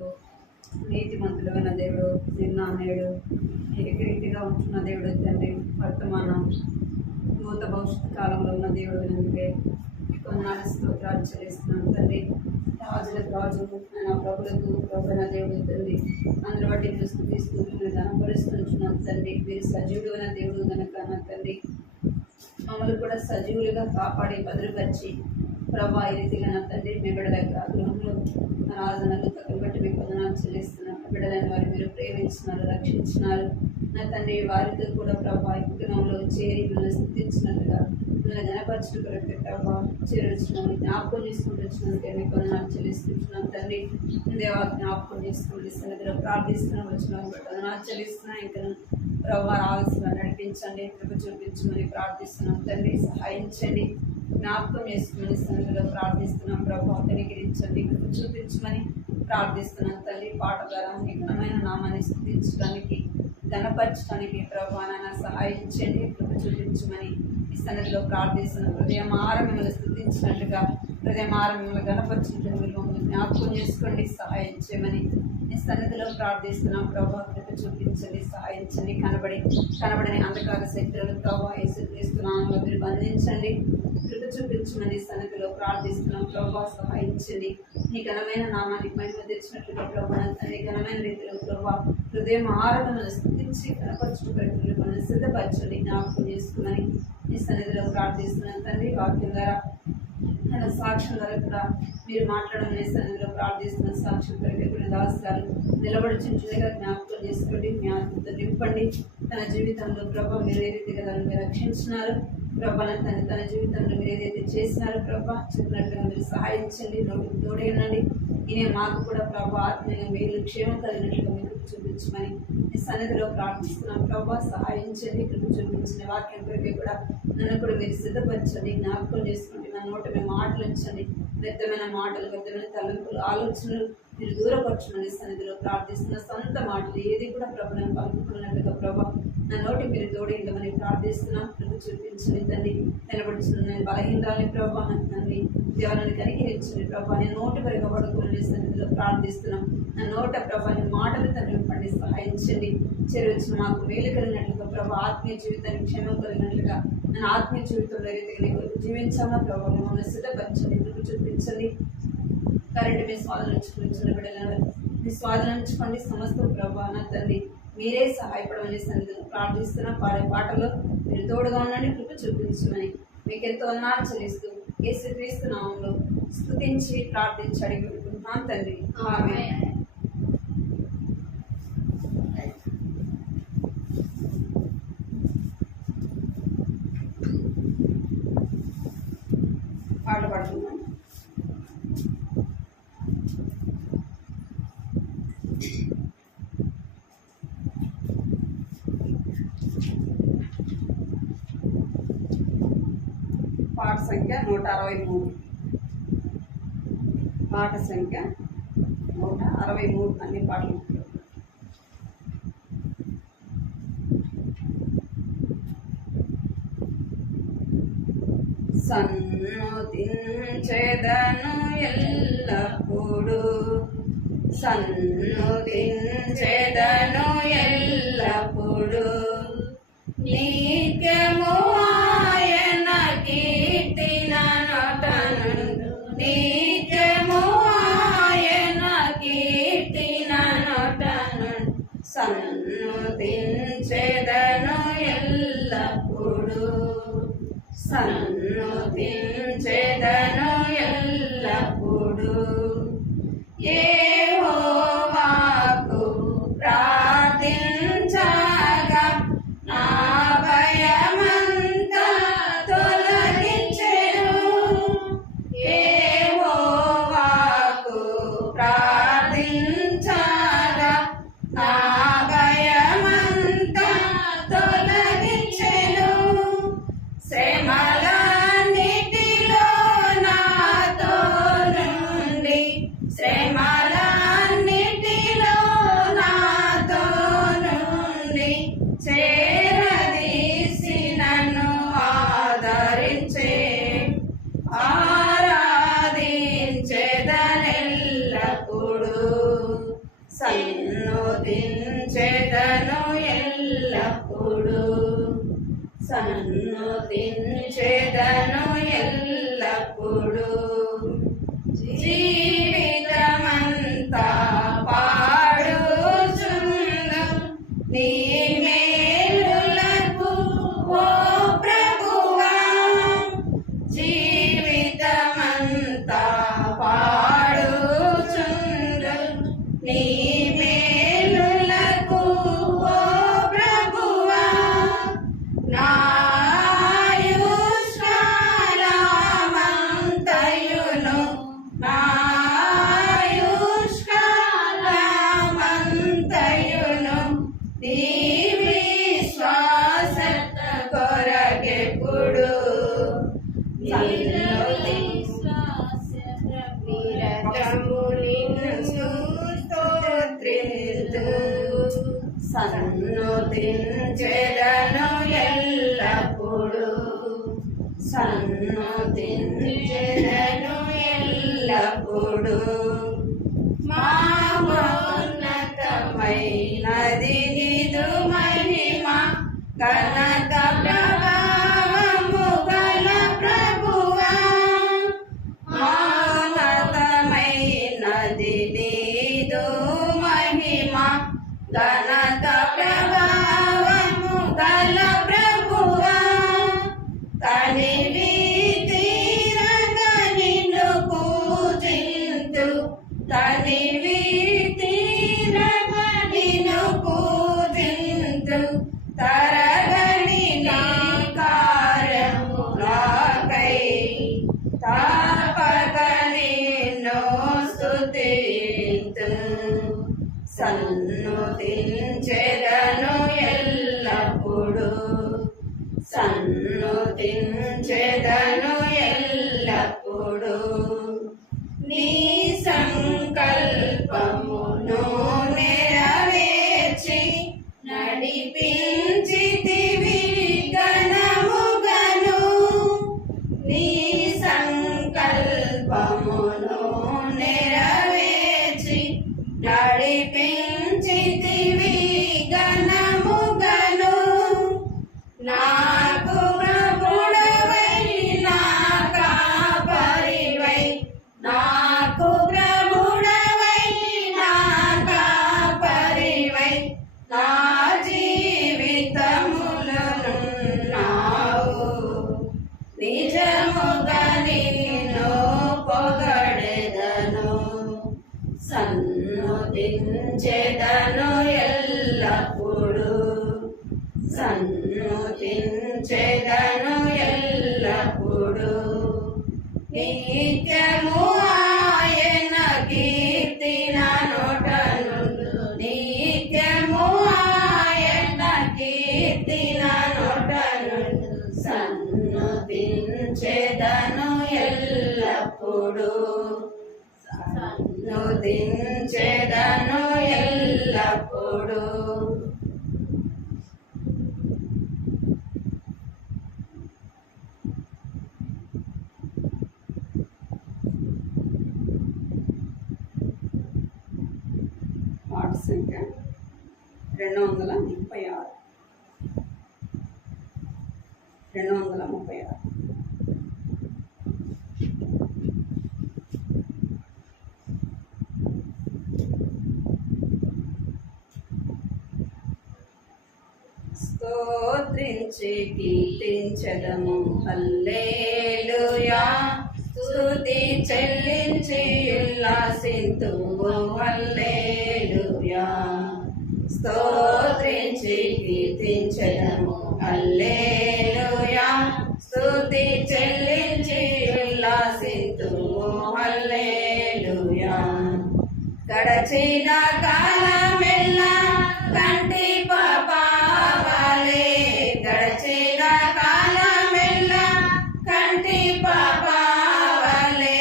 దేవుడు, నీతిమంతుడైన దేవుడు, నిన్న నేడు ఏకరీతిగా ఉంటున్న దేవుడు తండ్రి. వర్తమానం భూత భవిష్యత్ కాలంలో ఉన్న దేవుడు అందుకే కొన్నాళ్ళ స్తోత్రాలు చెల్లిస్తున్నాను తండ్రి. రాజులకు రాజు ఆయన ప్రభులకు ప్రభున దేవుడు తండ్రి. అందరి బట్టి మీరు స్తుతిస్తూ మిమ్మల్ని ఘనపరుస్తున్నాను తండ్రి. మీరు సజీవుడు అయిన దేవుడు కనుక నా తండ్రి మమ్మల్ని కూడా సజీవులుగా కాపాడి భద్రపరిచి ప్రభా ఈ రీతిగా నా తండ్రి మీ బిడ్డల గృహంలో నా రాజనలు తక్కువ బట్టి మీకు వందనాలు చెల్లిస్తున్నాను. బిడ్డలైన వారు మీరు ప్రేమించినారు, రక్షించినారు నా తండ్రి. వారితో కూడా ప్రభా ఈ కుటుంబంలో చేరి మిమ్మల్ని స్థుతించినట్లుగా మిమ్మల్ని ఘనపరచుట కొరకు ప్రభా చేరుచున్నాను. జ్ఞాపకం చేసుకుంటూ వచ్చినందుకే మీకు వందనాలు చెల్లిస్తున్నాను తండ్రి. దేవా జ్ఞాపకం చేసుకోండి, సన్నిధిలో ప్రార్థిస్తున్నాం వచ్చిన వందనాలు చెల్లిస్తున్నాను. ఇంకా ప్రభా రావాల్సిన నడిపించండి, కృప చూపించమని ప్రార్థిస్తున్నాం తండ్రి. సహాయించండి, జ్ఞాపకం చేసుకుని సన్నిధిలో ప్రార్థిస్తున్నాం. ప్రభా కనికరించండి, కృప చూపించమని ప్రార్థిస్తున్నాం తండ్రి. పాట ద్వారా మీ ఘనమైన నామాన్ని స్థుతించడానికి, ఘనపరచడానికి ప్రభా నాన్న సహాయించండి, కృప చూపించమని ఈ సన్నిధిలో ప్రార్థిస్తున్నాం. హృదయమార మిమ్మల్ని స్థుతించినట్లుగా, హృదయమార మిమ్మల్ని ఘనపరిచినట్లుగా మీరు మమ్మల్ని జ్ఞాపకం చేసుకోండి, సహాయం చేయమని ఈ సన్నిధిలో ప్రార్థిస్తున్నాం. ప్రభా కృప చూపించండి, సహాయించండి. కనబడని అంధకార శక్తులను ప్రభా యేసుక్రీస్తునామములో మీరు బంధించండి, కృప చూపించమని సన్నిధిలో ప్రార్థిస్తున్నాం. ప్రభా సహాయించండి. నీ ఘనమైన నామానికి మహిమ తెచ్చినట్లుగా ప్రభా తండ్రి ఘనమైన రీతిలో ప్రభా హృదయం ఆరాధనను స్థుతించి కనపరచుటకు మనం సిద్ధపరచండి, జ్ఞాపకం చేసుకుని ఈ సన్నిధిలో ప్రార్థిస్తున్నాను తండ్రి. వాక్యం ద్వారా సాక్ష్యం ద్వారా కూడా మీరు మాట్లాడమనే సన్నిధిలో ప్రార్థిస్తున్న సాక్ష్యం కలిగిన దాసాలు నిలబడుచుంటుండగా జ్ఞాపకం చేసుకోండి, మీ ఆత్మతో నింపండి. తన జీవితంలో ప్రభా మీరు ఏ రీతిగా దాన్ని రక్షించినారు ప్రభా, తన జీవితంలో మీరు ఏదైతే చేసినారో ప్రభా చెప్పినట్లుగా మీరు సహాయించండి, తోడేనండి. ఈయన మాకు కూడా ప్రభా ఆత్మీయ మీరు క్షేమం కలిగినట్లుగా మీరు చూపించమని ఈ సన్నిధిలో ప్రార్థిస్తున్నాం. ప్రభా సహాయించండి, కృప చూపించిన వాక్యం కొరికే కూడా నన్ను కూడా మీరు సిద్ధపరచండి, జ్ఞాపకం చేసుకోండి. నా నోట మేము మాటలు ఉంచండి, వ్యర్థమైన మాటలు, వ్యర్థమైన తలంపులు, ఆలోచనలు మీరు దూరపరచమని సన్నిధిలో ప్రార్థిస్తున్న సొంత మాటలు ఏది కూడా ప్రభుత్వం పలుకుతున్నట్టుగా ప్రభా నా నోటి మీరు తోడిండమని ప్రార్థిస్తున్నాం. కృప చూపించండి తండ్రి. నిలబడుచున్న నేను బలహీనరాలని ప్రభా తండ్రి దేవాన్ని కనికరించండి ప్రభా. నేను నోటి వరకు పడుకోమని సన్నిధిలో ప్రార్థిస్తున్నాం. నా నోట ప్రభా నేను మాటలు తండ్రి పండి సహాయించండి. చెరువచ్చిన మాకు మేలు కలిగినట్లుగా ప్రభా ఆత్మీయ జీవితానికి క్షేమం కలిగినట్లుగా నేను ఆత్మీయ జీవితంలో రీతిగా జీవించామా ప్రభావ మమ్మల్ని సిద్ధపరచండి, కృప చూపించండి. కరెంట్ మీ స్వాధీనం ఉంచుకుని బిడ్డలను మీ స్వాధీనం ఉంచుకోండి సమస్త ప్రభా నా తండ్రి మీరే సహాయపడమని సన్నిధిలో ప్రార్థిస్తున్నా. పాడే పాటలో మీరు తోడుగా ఉండండి, కృప చూపించమని మీకు ఎంతో వందనాలు చెల్లిస్తూ యేసుక్రీస్తు నామములో స్తుతించి ప్రార్థించి అడిగి పెట్టుకుంటున్నాం తండ్రి. ఆమేన్. పాట పాడుతున్నాం. పాట సంఖ్య 163. పాట సంఖ్య 163. అన్ని పాటలు సన్నుతించెదను ఎల్లప్పుడు, సన్నుతించెదను ఎల్లప్పుడు, నిత్యము ఆయన కీర్తిన నొటనుండు, నిత్యము ఆయన కీర్తిన నొటనుండు, సన్నుతించెదను ఎల్లప్పుడు, సన్నుతించెదను ఎల్లప్పుడు. యెహోవాకు ప్రార్థించగా నా భయమంతా తొలగించెను, యెహోవాకు ప్రార్థించగా నా భయమంతా తొలగించెను. శ్రమలన్నిటి సన్నుతించెదను ఎల్లప్పుడు, సన్నుతించెదను ఎల్లప్పుడు. జీవితమంతా పాడుచుందు నీ మేలులకు ఓ ప్రభువా, జీవితమంతా పాడుచుందు నీ మేలులకు ఓ ప్రభువా. నాయుష్కాలమంతయును నీ విశ్వాసత కొరకెప్పుడు సన్నుతించెదను ఎల్లప్పుడు, సన్నుతించెదను ఎల్లప్పుడు. మహోన్నతమైనది నీదు మహిమ, కనక ప్రభావము గల ప్రభువా, మహోన్నతమైనది నీదు మహిమ, కనక ప్రభావము గల ప్రభువా. తనివి తీరగా నిన్ను పూజింతు, తనివి తీరగా నిన్ను పూజింతు, తరగని నీ కార్యములకై తప్పక నిన్ను స్తుతింతు. సన్నుతించెదను ఎల్లప్పుడు, సన్నుతించెదను ఎల్లప్పుడు. నీ సంకల్పమును నెరవేర్చి నడిపించితివి ఘనముగను, నీ సంకల్పమును నెరవేర్చి నడిపించితివి ఘనముగను. నాకు ప్రభుడవై నా కాపరివై, నాకు ప్రభుడవై నా కాపరివై, నా జీవితములనున్నావు. నిజముగా నిన్ను పొగడెదను, సన్నుతించెదను ఎల్లప్పుడు, సన్నుతించెదను ఎల్లప్పుడు. నిత్యము ఆయన కీర్తి నా నోట నుండు, నిత్యము ఆయన కీర్తి నా నోట నుండు. సన్నుతించెదను ఎల్లప్పుడు, సన్నుతించెదను ఎల్లప్పుడు. పాట సంఖ్య 236. 236. స్తోత్రించి కీర్తించెదము హల్లెలూయా, స్తుతి చెల్లించి ఉల్లాసింతుము హల్లెలూయా. స్తోత్రించి కీర్తించెదము హల్లెలూయా, స్తుతి చెల్లించి ఉల్లాసింతుము హల్లెలూయా. గడచిన కాలమెల్లా కంటి పాపాలే, గడచిన కాలమెల్లా కంటి పాపాలే,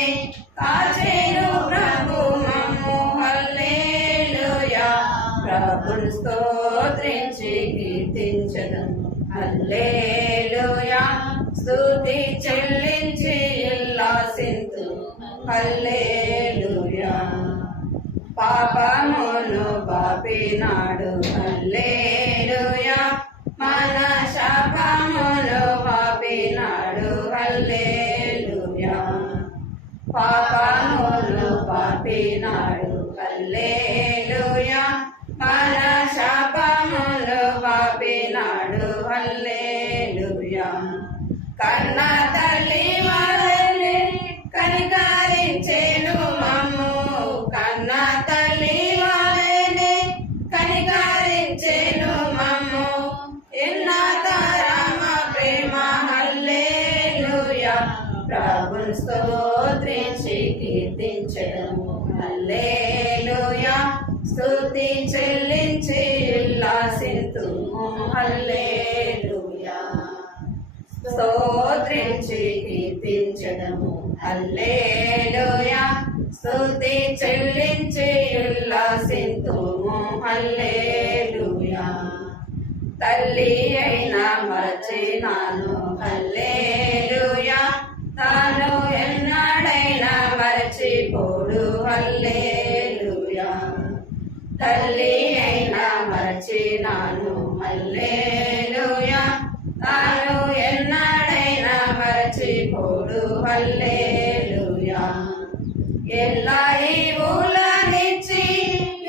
కాచేను ప్రభు మమ్ము హల్లెలూయా. ప్రభుని స్తోత్రించి కీర్తించెదము హల్లెలూయా, స్తుతి చెల్లించి ఉల్లాసింతుము హల్లెలూయా. పాపముల శాపమును బాపినాడు హల్లెలూయా మన శాపమును బాపినాడు హల్లెలూయా పాపమును బాపినాడు హల్లెలూయా మన శాపమును బాపినాడు హల్లెలూయా కన్న తల్లి వలె కనికరించెను మమ్ము కన్న తల్లి వలె కనికరించెను మమ్ము ఎన్న తరమ ప్రేమ హల్లెలూయా ప్రభుని స్తోత్రించి కీర్తించెదము హల్లెలూయా స్తుతి చెల్లించి ఉల్లాసింతుము హల్లెలూయా స్తోత్రించి కీర్తించెదము హల్లెలూయా స్తుతి చెల్లించి ఉల్లాసింతుము హల్లెలూయా తల్లి అయినా మరచినాను హల్లెలూయా తాను ఎన్నడైనా మరచిపోడు హల్లెలూయా తల్లి అయినా మరచినాను హల్లెలూయా తాను ఎన్నడైనా మరచిపోడు హల్లెలూయా ఎల్లా ఈవులనిచ్చి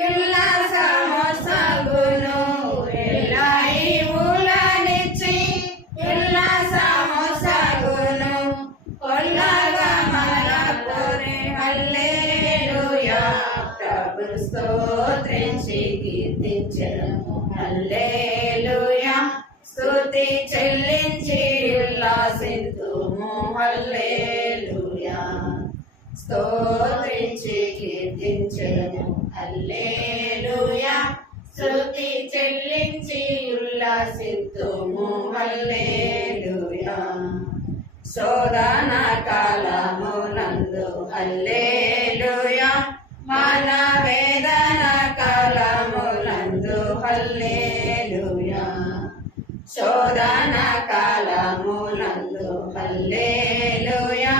ఉల్లాసము సాగును ఎల్లా ఈవులనిచ్చి ఉల్లాసము సాగును కొల్లగా మన కోరే హల్లెలూయా ప్రభుని స్తోత్రించి కీర్తించెదము హల్లెలూయా స్తుతి చెల్లించి ఉల్లాసింతుము హల్లెలూయా స్తోత్రించి కీర్తించెదము హల్లెలూయా స్తుతి చెల్లించి ఉల్లాసింతుము హల్లెలూయా శోధన కాలమునందు హల్లెలూయా మన వేదన కాలమునందు హల్లెలూయా శోధన కాలమునందు హల్లెలూయా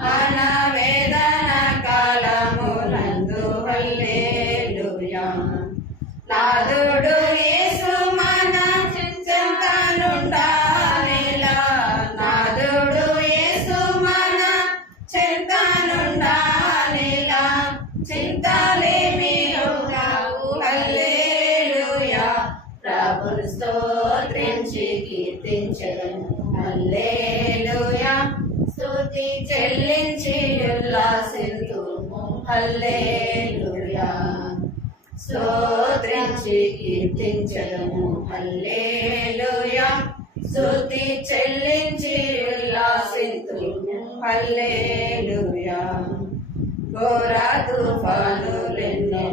మన వేదన కాలమునందు హల్లెలూయా నాదుడు యేసు మన చెంతనుండానేలా నాదుడు యేసు మన చెంతనుండానేలా చింతలేమి ఉండవు హల్లెలూయా ప్రభుని స్తోత్రించి కీర్తించెదము హల్లెలూయా స్తుతి చెల్లించి ఉల్లాసింతుము హల్లెలూయా స్తోత్రించి కీర్తించెదము హల్లెలూయా స్తుతి చెల్లించి ఉల్లాసింతుము హల్లెలూయా ఘోర తుఫానులెన్నెన్నో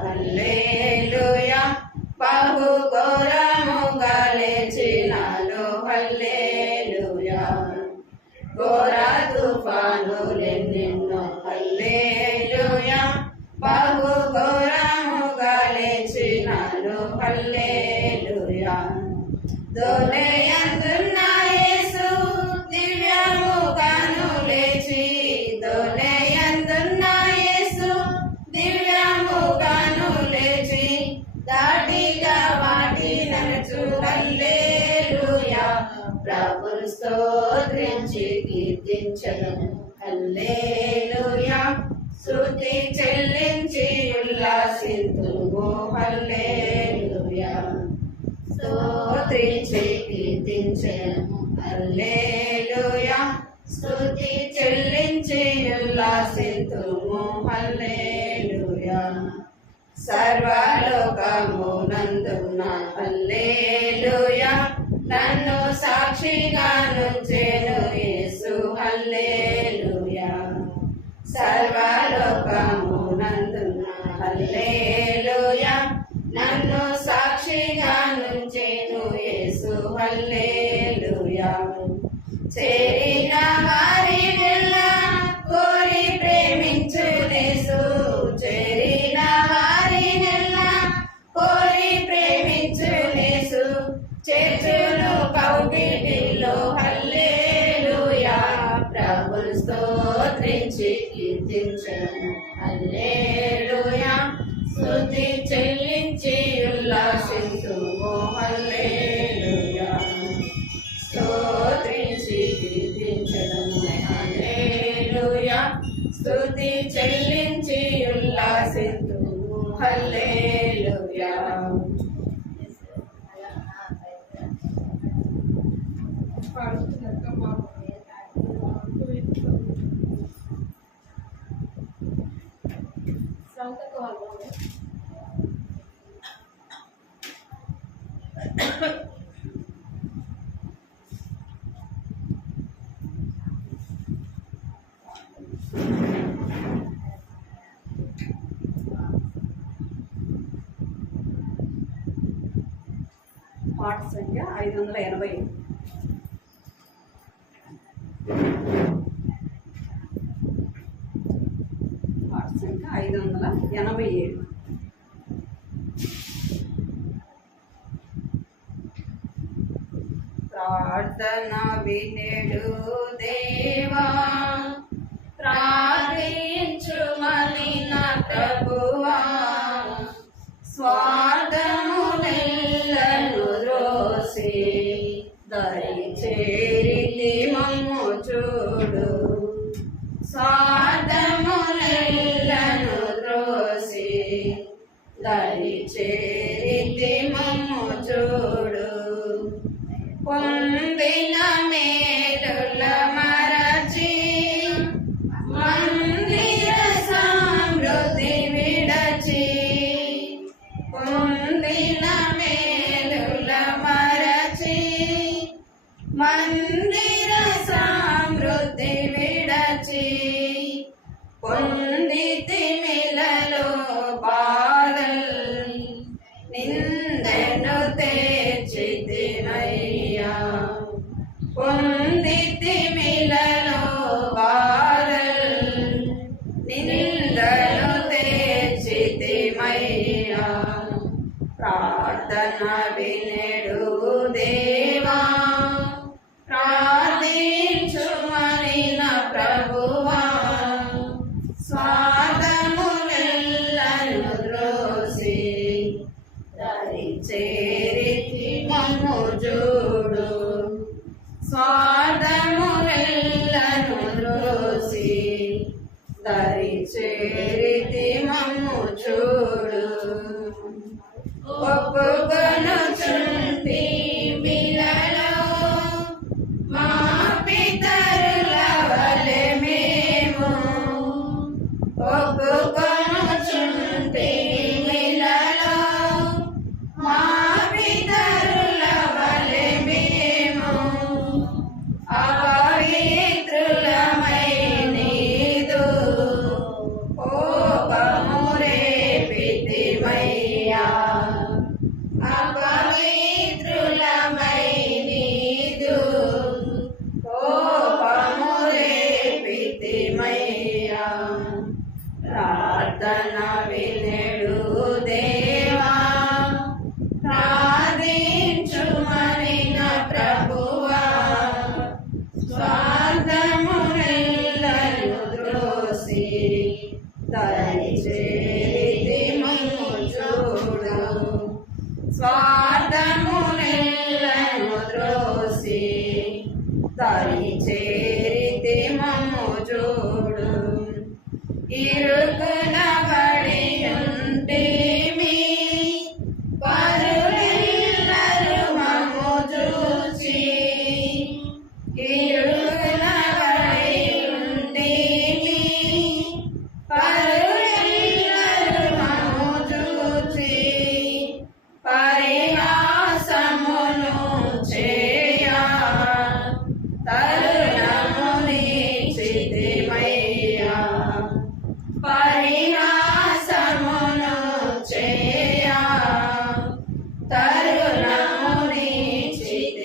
హల్లెలూయా బహు ఘోరముగా లేచినాను హల్లెలూయా ఘోర తుఫానులెన్నెన్నో హల్లెలూయా బహు ఘోరముగా లేచినాను హల్లెలూయా దొలయందున్న యేసు దివ్యముగాను లేచి దొలయందున్న యేసు దివ్యముగాను లేచి దాటిగా వాటి నడుచు హల్లెలూయా ప్రభుని స్తోత్రించి కీర్తించెదము హల్లెలూయా స్తుతి చెల్లించి ఉల్లాసింతుము హల్లెలూయా స్తోత్రించి కీర్తించెదము హల్లెలూయా స్తుతి చెల్లించి ఉల్లాసింతుము హల్లెలూయా సర్వలోకమునందున్న హల్లెలూయా నన్ను సాక్షిగా నుంచెను యేసు హల్లెలూయా సర్వలోకమునందున్న హల్లెలూయా నన్ను సాక్షిగా నుంచెను యేసు హల్లెలూయా చేరిన వారినెల్లా కోరి ప్రేమించు యేసు చేరిన వారినెల్లా కోరి ప్రేమించు యేసు చేర్చును కౌగిలిలో హల్లెలూయా ప్రభుని స్తోత్రించి కీర్తించెదము హల్లెలూయా స్తుతి చెల్లించి ఉల్లాసింతుము హల్లెలూయా. స్తోత్రించి కీర్తించెదము హల్లెలూయా. స్తుతి చెల్లించి ఉల్లాసింతుము హల్లెలూయా. పాట సంఖ్య 580. పాట సంఖ్య 587. ప్రార్థన వినెడు దేవా, ప్రార్థించుమని నా ప్రభువా. స్వార్థములెల్లను ద్రోసి దయచేరితి మమ్ము చూడు. స్వార్థములెల్లను ద్రోసి దయచేరితి మమ్ము చూడు. పొందిన మేలుల మరచి మందిర సమృద్ధి విడచి. పొందిన మేలుల మరచి మందిర సమృద్ధి విడచి. పొందితి మిలలో బాధల్ నిందెను తెచ్చితినయ్యా. పొందితి మిలలో బాధల్ నిందను తెచ్చితిమయ్యా. ప్రార్థన వినెడు దేవా, ప్రార్థించుమని నా ప్రభువా. స్వార్థములెల్లను ద్రోసి దయచేరితి మమ్ము చూడు. స్వార్థములెల్లను ద్రోసి దయచేరితి మమ్ము చూడు. ఒప్పుకొనుచుంటి మిలలో మా పితరుల వలె మేము. ఒప్పుకొనుచుంటి మిలలో మా పితరుల వలె మేము. అపవిత్రులమై నీదు కోపము రేపితిమయ్యా. అపవిత్రులమై నీదు కోపము రేపితిమయ్యా. ప్రార్థన వినెడు దేవా, ప్రార్థించుమని నా ప్రభువా. స్వార్థములెల్లను ద్రోసి దయచేరితి మమ్ము చూడు. స్వార్థములెల్లను ద్రోసి దయచేరితి మమ్ము చూడు. ఇరుకున పడి ఉంటిమి, పరులెల్లరు మమ్ము చూచి. ఇరుకున పడి ఉంటిమి, పరులెల్లరు మమ్ము చూచి. పరిహాసమును చేయా తరుణము నీచితిమయ్యా. పరిహాసమును చేయా తరుణము నీచితిమయ్యా.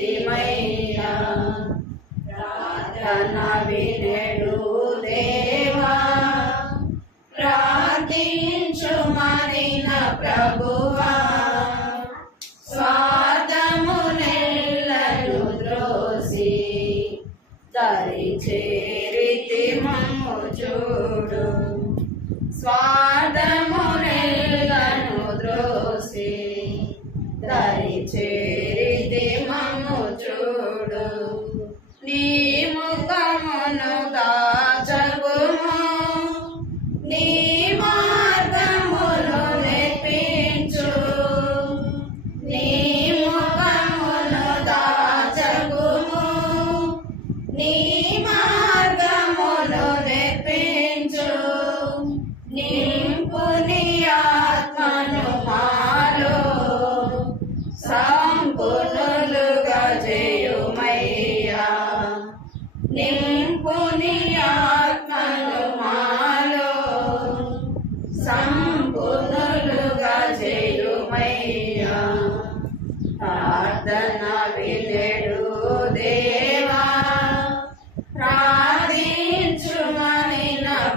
ప్రార్థన వినెడు దేవా, ప్రార్థించుమని నా ప్రభువా. స్వార్థములెల్లను ద్రోసి దయచేరితి మమ్ము చూడు. స్వార్థములెల్లను ద్రోసి దరి చేరితి మమ్ము చూడు నీ ముఖమును దాచగుము నీ మార్గమును నేర్పించు నీ ముఖమును దాచగుము నీ మార్గమును నేర్పించు నింపు నీ ఆత్మను మాలో సంపూర్ణులుగా చేయుమయ్యా నింపు నీ ఆత్మను మాలో సంపూర్ణులుగా చేయుమయ్యా ప్రార్థన వినెడు దేవా ప్రార్థించుమనిన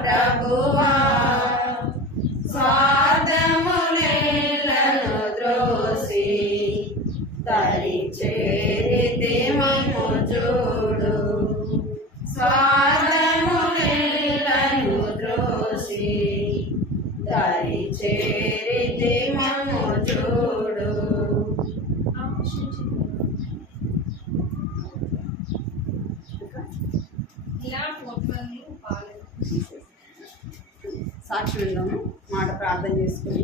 ప్రభువా స్వార్థములను ద్రోసి దరి చేరితి మమ్ము చూడు స్వార్థములను ద్రోసి దరి చేరితి మమ్ము చూడు సాక్షి విందాము మాట ప్రార్థన చేసుకుని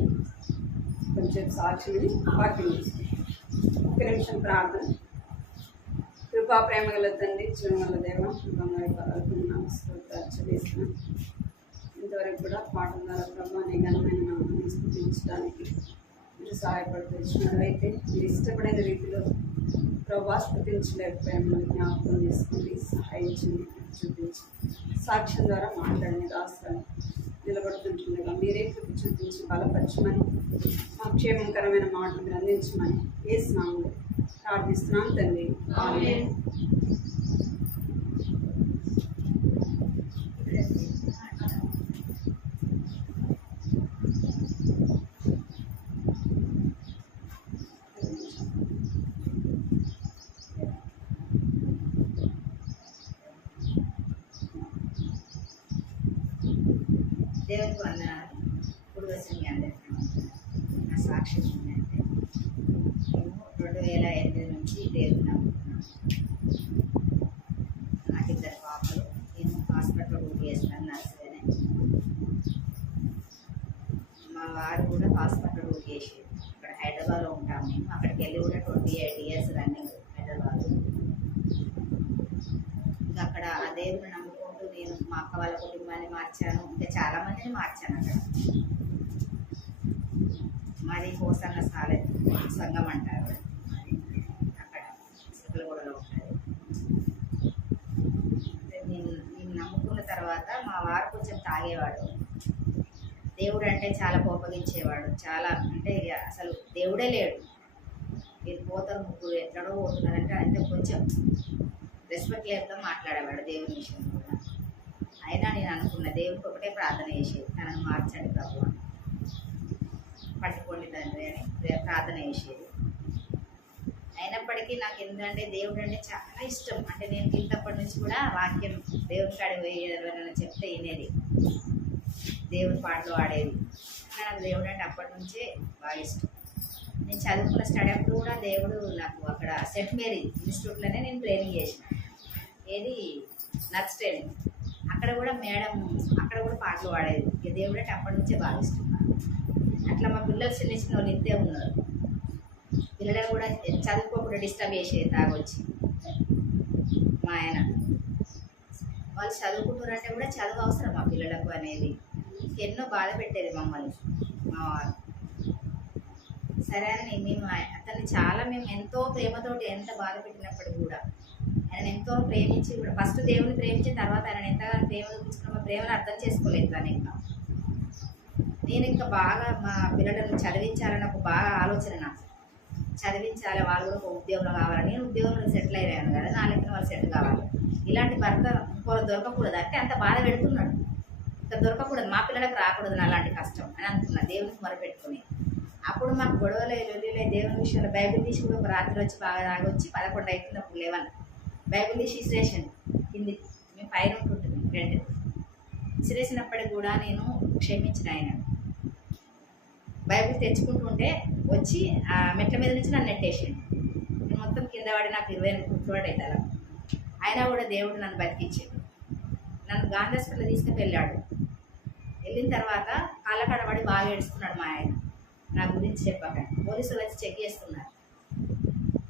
కొంచెం సాక్షిని వాక్యం చేసుకుని ఒక నిమిషం ప్రార్థన కృపా ప్రేమ గల తండ్రి జీవన దేవ బంగారు పదాలకు నమస్కరిస్తున్నాం ఇంతవరకు కూడా పాఠం ద్వారా ప్రభావ నీ ఘనమైన నామాన్ని స్తుతించడానికి మీరు సహాయపడుతున్నారు అయితే మీరు ఇష్టపడిన రీతిలో ప్రభా స్తుతించలేకపోయాము జ్ఞాపకం చేసుకుని సహాయించింది చూపించి సాక్ష్యం ద్వారా మాట్లాడిన రాష్ట్రాన్ని నిలబడుతుంటుండగా మీరే కృప చూపించి బలపరచమని మా క్షేమకరమైన మాటలు మీరు అందించమని యేసునామములో ప్రార్థిస్తున్నాం తండ్రి ఆమేన్. దేవునికి వందనాలు. ఇప్పుడు వచ్చింది అందరికీ నా సాక్ష్యం ఏంటంటే మేము 2008 నుంచి దేవుని నమ్ముతున్నాం. నాకు 2 పాపలు. నేను హాస్పిటల్ డ్యూటీ చేస్తున్నాను నర్సుగానే. మా వారు కూడా హాస్పిటల్ డ్యూటీ చేసేది. ఇక్కడ హైదరాబాద్లో ఉంటాం మేము. అక్కడికి వెళ్ళి కూడా 28 ఇయర్స్ రన్నింగ్ హైదరాబాద్. ఇంకా అక్కడ ఆ దేవుని నమ్ముకుంటూ నేను మా అక్క వాళ్ళ కుటుంబాన్ని మార్చాను. ఇంకా చాలా మందిని మార్చాను అక్కడ. మాది హోసన్న సాలె సంఘం అంటారు. అక్కడ సిక్కలగూడలో ఉంటుంది. నేను నమ్ముకున్న తర్వాత మా వారు కొంచెం తాగేవాడు. దేవుడు అంటే చాలా కోపగించేవాడు. చాలా అంటే అసలు దేవుడే లేడు. మీరు పోతారు ముగ్గురు ఎక్కడో పోతున్నారంటే అంటే కొంచెం రెస్పెక్ట్ లేకుండా మాట్లాడేవాడు దేవుని విషయం కూడా. అయినా నేను అనుకున్న దేవుడికి ఒకటే ప్రార్థన చేసేది, తనను మార్చండి ప్రభు అని, పట్టుకోండి తండ్రి అని ప్రార్థన చేసేది. అయినప్పటికీ నాకు ఏంటంటే దేవుడు అంటే చాలా ఇష్టం. అంటే నేను ఇంతప్పటి నుంచి కూడా వాక్యం దేవుని కాడికి పోయి ఎవరైనా చెప్తే వినేది, దేవుని పాటలు ఆడేది. నాకు దేవుడు అంటే అప్పటి నుంచే బాగా ఇష్టం. నేను చదువుకున్న స్టడీ అప్పుడు కూడా దేవుడు నాకు అక్కడ సెంట్ మేరీ ఇన్స్టిట్యూట్లోనే నేను ట్రైనింగ్ చేసిన. ఏది నర్స్ ట్రైనింగ్. అక్కడ కూడా మేడం అక్కడ కూడా పాటలు పాడేది. ఇక దేవుడు అంటే అప్పటి నుంచే బాగా ఇష్టం. అట్లా మా పిల్లలు చిన్న చిన్న వాళ్ళు ఇంతే ఉన్నారు. పిల్లలను కూడా చదువుకోకుండా డిస్టర్బ్ చేసేది తాగొచ్చి. మా ఆయన వాళ్ళు చదువుకుంటారంటే కూడా చదువు అవసరం మా పిల్లలకు అనేది ఎన్నో బాధ పెట్టేది మమ్మల్ని మా వారు. సరే అని మేము అతన్ని మేము ఎంతో ప్రేమతోటి ఎంత బాధ పెట్టినప్పటికీ కూడా ఆయన ఎంతో ప్రేమించి కూడా ఫస్ట్ దేవుని ప్రేమించిన తర్వాత ఆయన ఎంతగానో ప్రేమ చూపించుకున్న ప్రేమను అర్థం చేసుకోలేదు తను. నేను ఇంకా బాగా మా పిల్లలను చదివించాలని ఒక బాగా ఆలోచన నాకు. చదివించాలి, వాళ్ళు కూడా ఒక ఉద్యోగం కావాలి. నేను ఉద్యోగంలో సెటిల్ అయ్యాను కదా, నా లెక్కన వాళ్ళు సెటిల్ కావాలి. ఇలాంటి భర్త ఇంకోరు దొరకకూడదు అంటే అంత బాధ పెడుతున్నాడు. ఇంకా దొరకకూడదు, మా పిల్లలకు రాకూడదు అలాంటి కష్టం అని అనుకున్నా దేవునికి మొరపెట్టుకుని. అప్పుడు మాకు గొడవలు లొల్లిలే దేవుని విషయంలో బైబిల్ తీసి కూడా ఒక రాత్రి వచ్చి బాగా తాగొచ్చి 11 అవుతుంది, అప్పుడు 11 బైబిల్ తీసి ఇసిరేసాను కింది. మేము పైన ఉంటుంటుంది రెంట్. ఇసిరేసినప్పటికి కూడా నేను క్షమించిన ఆయన. బైబిల్ తెచ్చుకుంటుంటే వచ్చి ఆ మెట్ల మీద నుంచి నన్ను నెట్టేసిండు. నేను మొత్తం కింద పడి నాకు 20 కుట్టుబడి అవుతాను. అయినా కూడా దేవుడు నన్ను బతికించాడు. నన్ను గాంధీ హాస్పిటల్ తీసుకుని వెళ్ళాడు. వెళ్ళిన తర్వాత కాళ్ళకాడ పడి బాగా ఏడుస్తున్నాడు మా ఆయన. నా గురించి చెప్పాక పోలీసులు వచ్చి చెక్ చేస్తున్నారు.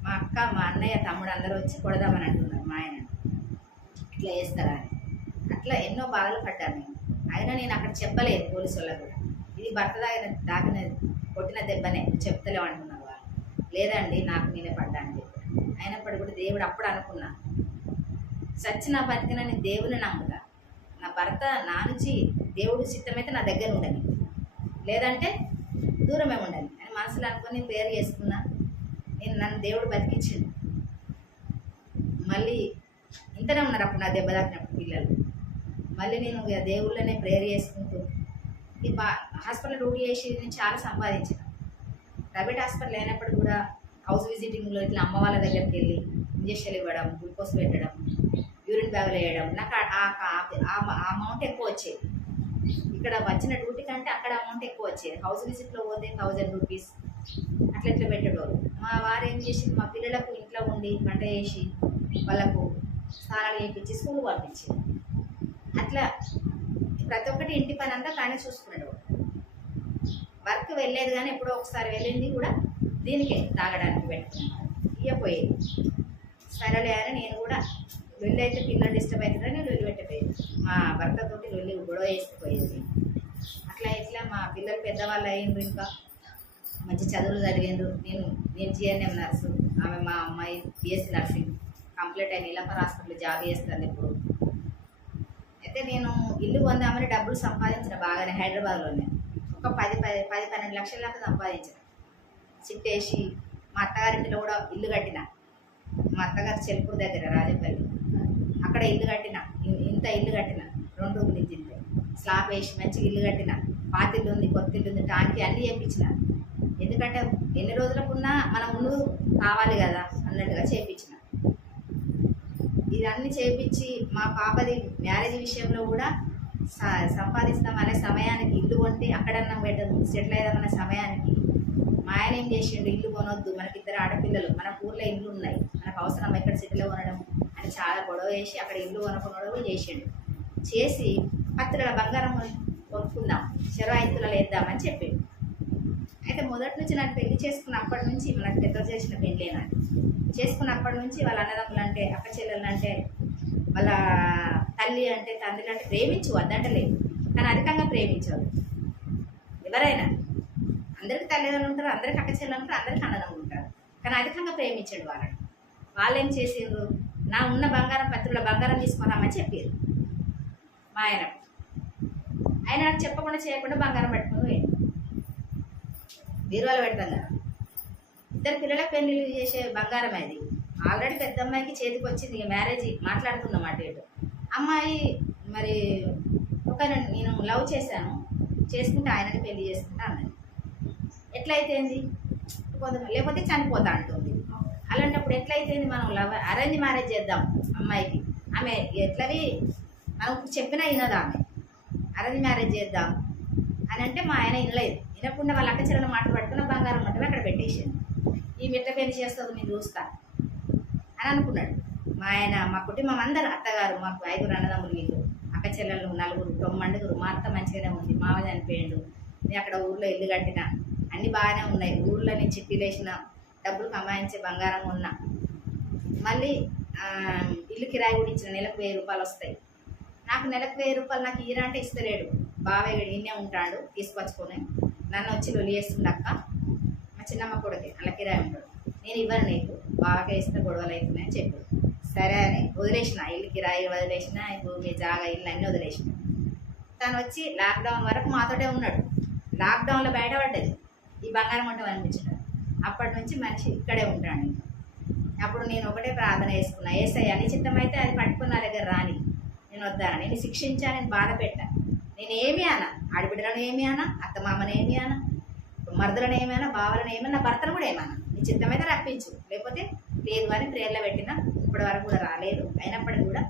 మా అక్క, మా అన్నయ్య, తమ్ముడు అందరూ వచ్చి కొడదామని అంటున్నారు మా ఆయన. ఇట్లా చేస్తారా అని. అట్లా ఎన్నో బాధలు పడ్డాను నేను. అయినా నేను అక్కడ చెప్పలేదు పోలీసు వాళ్ళకు కూడా. ఇది భర్త దాకిన కొట్టిన దెబ్బనే చెప్తలేవు అంటున్నారు వాళ్ళు. లేదండి, నాకు నేనే పడ్డా అని చెప్పి. అయినప్పటికీ కూడా దేవుడు అప్పుడు అనుకున్నా, చచ్చిన బతికిన నేను దేవుని నమ్ముతా. నా భర్త నా నుంచి దేవుడు సిద్ధమైతే నా దగ్గర ఉండని, లేదంటే దూరమే ఉండాలి అని మనసులో అనుకుని ప్రేయర్ చేసుకున్నా. నన్ను దేవుడు బతికించిండు. మళ్ళీ ఇంతనే ఉన్నారు అప్పుడు నా దెబ్బ తాకినప్పుడు పిల్లలు. మళ్ళీ నేను దేవుళ్ళనే ప్రేయర్ చేసుకుంటూ ఈ హాస్పిటల్ డ్యూటీ చేసి నేను చాలా సంపాదించాను. ప్రైవేట్ హాస్పిటల్ అయినప్పుడు కూడా హౌస్ విజిటింగ్లో ఇట్లా అమ్మ వాళ్ళ దగ్గరికి వెళ్ళి ఇంజక్షన్లు ఇవ్వడం, గ్లూకోజ్ పెట్టడం, యూరిన్ బ్యాగులు వేయడం. నాకు ఆ అమౌంట్ ఎక్కువ వచ్చేది. ఇక్కడ వచ్చిన డ్యూటీ కంటే అక్కడ అమౌంట్ ఎక్కువ వచ్చేది. హౌస్ విజిట్లో పోతే 1000 రూపీస్ అట్లా ఇట్లా పెట్టేటోరు. మా వారు ఏం చేసింది, మా పిల్లలకు ఇంట్లో ఉండి వంట చేసి వాళ్ళకు స్నానాలు చేయించి స్కూల్ పంపించింది. అట్లా ప్రతి ఒక్కటి ఇంటి పని అంతా కానీ చూసుకునేవాడు. వర్క్ వెళ్ళేది కానీ ఎప్పుడో ఒకసారి వెళ్ళింది కూడా దీనికే తాగడానికి పెట్టుకున్నాను. ఇవ్వపోయేది. సరేలే అని నేను కూడా వెళ్ళి అయితే పిల్లలు డిస్టర్బ్ అవుతుందని నేను వెళ్ళి పెట్టపోయేది. మా భర్తతోటి వెళ్ళి గొడవ వేసుకుపోయేది. అట్లా ఇట్లా మా పిల్లలు పెద్దవాళ్ళు అయ్యిండ్రు, ఇంకా మంచి చదువులు చదివిండ్రు. నేను జిఎన్ఎం నర్సు, ఆమె మా అమ్మాయి బిఎస్సీ నర్సింగ్ కంప్లీట్ అయిన ఇలాపర్ హాస్పిటల్ జాబ్ చేస్తాను ఇప్పుడు. అయితే నేను ఇల్లు పొందామని డబ్బులు సంపాదించిన బాగానే హైదరాబాద్లోనే. ఒక 10-12 లక్షల దాకా సంపాదించిన. చిట్టేసి మా అత్తగారింటిలో కూడా ఇల్లు కట్టిన. మా అత్తగారు చెల్పూర్ దగ్గర రాజపల్లి, అక్కడ ఇల్లు కట్టిన. ఇంత ఇల్లు కట్టిన, 2 రూములు ఇచ్చింది. స్లాబ్ వేసి మంచిగా ఇల్లు కట్టిన. పాతిల్లు ఉంది, కొత్త ఇల్లు ఉంది, టాంకీ అన్నీ చేయించిన. ఎందుకంటే ఎన్ని రోజులకున్నా మనం ముందు కావాలి కదా అన్నట్టుగా చేయించిన. ఇదన్నీ చేయించి మా పాపది మ్యారేజ్ విషయంలో కూడా సంపాదిస్తామనే సమయానికి ఇల్లు కొంటే అక్కడన్నా బెటర్ సెటిల్ అయిదామనే సమయానికి మా ఆయన ఏం చేసిండు, ఇల్లు కొనొద్దు, మనకి 2 ఆడపిల్లలు, మన ఊర్లో ఇల్లు ఉన్నాయి, మనకు అవసరం ఎక్కడ సిటీలో కొనడం అని చాలా గొడవ చేసి అక్కడ ఇల్లు కొనుక్కునడం చేసిండు. చేసి పత్రుల బంగారం కొనుక్కుందాం, చెరవాయితులలో వేద్దామని చెప్పిండు. అయితే మొదటి నుంచి నన్ను పెళ్లి చేసుకున్నప్పటి నుంచి మనకు పెద్ద చేసిన పెళ్ళేనా చేసుకున్నప్పటి నుంచి వాళ్ళ అన్నదమ్ములు అంటే, అక్క చెల్లెలు అంటే, వాళ్ళ తల్లి అంటే, తండ్రి అంటే ప్రేమించు వద్దంటలేదు, కానీ అధికంగా ప్రేమించారు. ఎవరైనా అందరికీ తల్లిదండ్రులు ఉంటారు, అందరికీ అక్క చెల్లెలు ఉంటారు, అందరికీ అన్నదమ్ములు ఉంటారు, కానీ అధికంగా ప్రేమించాడు వాళ్ళని. వాళ్ళు ఏం చేసిండ్రు, నా ఉన్న బంగారం పత్రుల బంగారం తీసుకున్నామని చెప్పారు మా ఆయన చెప్పకుండా చేయకుండా బంగారం పెట్టుకుని పోయింది. బీరువాలు పెడతాం కదా, 2 పిల్లలకు పెళ్లిళ్ళు చేసే బంగారం అది. ఆల్రెడీ పెద్ద అమ్మాయికి చేతికి వచ్చింది, ఇక మ్యారేజ్ మాట్లాడుతున్నాం అటు ఇటు. అమ్మాయి మరి నేను లవ్ చేశాను, చేసుకుంటే ఆయనని పెళ్లి చేసుకుంటా అన్నది. ఎట్లయితేంది లేకపోతే చనిపోతా అంటుంది. అలాంటప్పుడు ఎట్లయితేంది, మనం లవ్ అరేంజ్ మ్యారేజ్ చేద్దాం అమ్మాయికి. ఆమె ఎట్లవి మనం చెప్పినా వినదు ఆమె. అరేంజ్ మ్యారేజ్ చేద్దాం అని అంటే మా ఆయన వినలేదు. వినకుండా వాళ్ళ అక్క చెల్లెలు మాట పట్టుకున్న బంగారం ఉంటుంది అక్కడ పెట్టేసాను. ఈ బిడ్డ పెళ్లి చేస్తుంది నేను చూస్తా అని అనుకున్నాడు మా ఆయన. మా కుటుంబం అందరూ, అత్తగారు, మాకు 5 అన్నదమ్ములు, వీళ్ళు అక్క చెల్లెళ్ళు 4, 9. మా అత్త మంచిగానే ఉంది, మావ చనిపోయాడు. నేను అక్కడ ఊర్లో ఇల్లు కట్టిన, అన్నీ బాగానే ఉన్నాయి. ఊర్లో నేను చిట్టీలు వేసిన, డబ్బులు కమాయించే బంగారం ఉన్నా. మళ్ళీ ఇల్లు కిరాయి కూడా ఇచ్చిన, నెలకు 1000 రూపాయలు వస్తాయి. నాకు నెలకు 1000 రూపాయలు నాకు ఈరా అంటే ఇస్తలేడు. బాబాయ్ ఈయనే ఉంటాడు, తీసుకొచ్చుకొని నన్ను వచ్చి లొలి చేస్తుంది. అక్క మా చిన్నమ్మ కొడుకే అలా కిరాయి ఉంటాడు, నేను ఇవ్వను నీకు, బాబాకే ఇస్తే గొడవలు అవుతున్నాయని చెప్పాడు. సరే అని వదిలేసిన, ఇల్లు కిరాయి వదిలేసిన, భూమి జాగా ఇల్లు అన్నీ వదిలేసిన. తను వచ్చి లాక్డౌన్ వరకు మాతోటే ఉన్నాడు. లాక్డౌన్లో బయటపడ్డది ఈ బంగారం ఉంటే అనిపించాడు. అప్పటి నుంచి మనిషి ఇక్కడే ఉంటాడు. అప్పుడు నేను ఒకటే ప్రార్థన చేసుకున్నా, ఏసయ్య నీ చిత్తమైతే అది పట్టుకున్న నా దగ్గర రాని, నేను వద్దాను, నేను శిక్షించా, నేను బాధ పెట్టా, నేను ఏమి అనా, ఆడబిడ్డలను ఏమి అనా, అత్తమామను ఏమి అనా, మరదలను ఏమైనా, బావలను ఏమైనా, భర్తను కూడా ఏమన్నా, నీ చిత్తమైతే రప్పించు, లేకపోతే లేదు అని ప్రేయర్లో పెట్టినా. ఇప్పటి వరకు కూడా రాలేదు. అయినప్పటికీ కూడా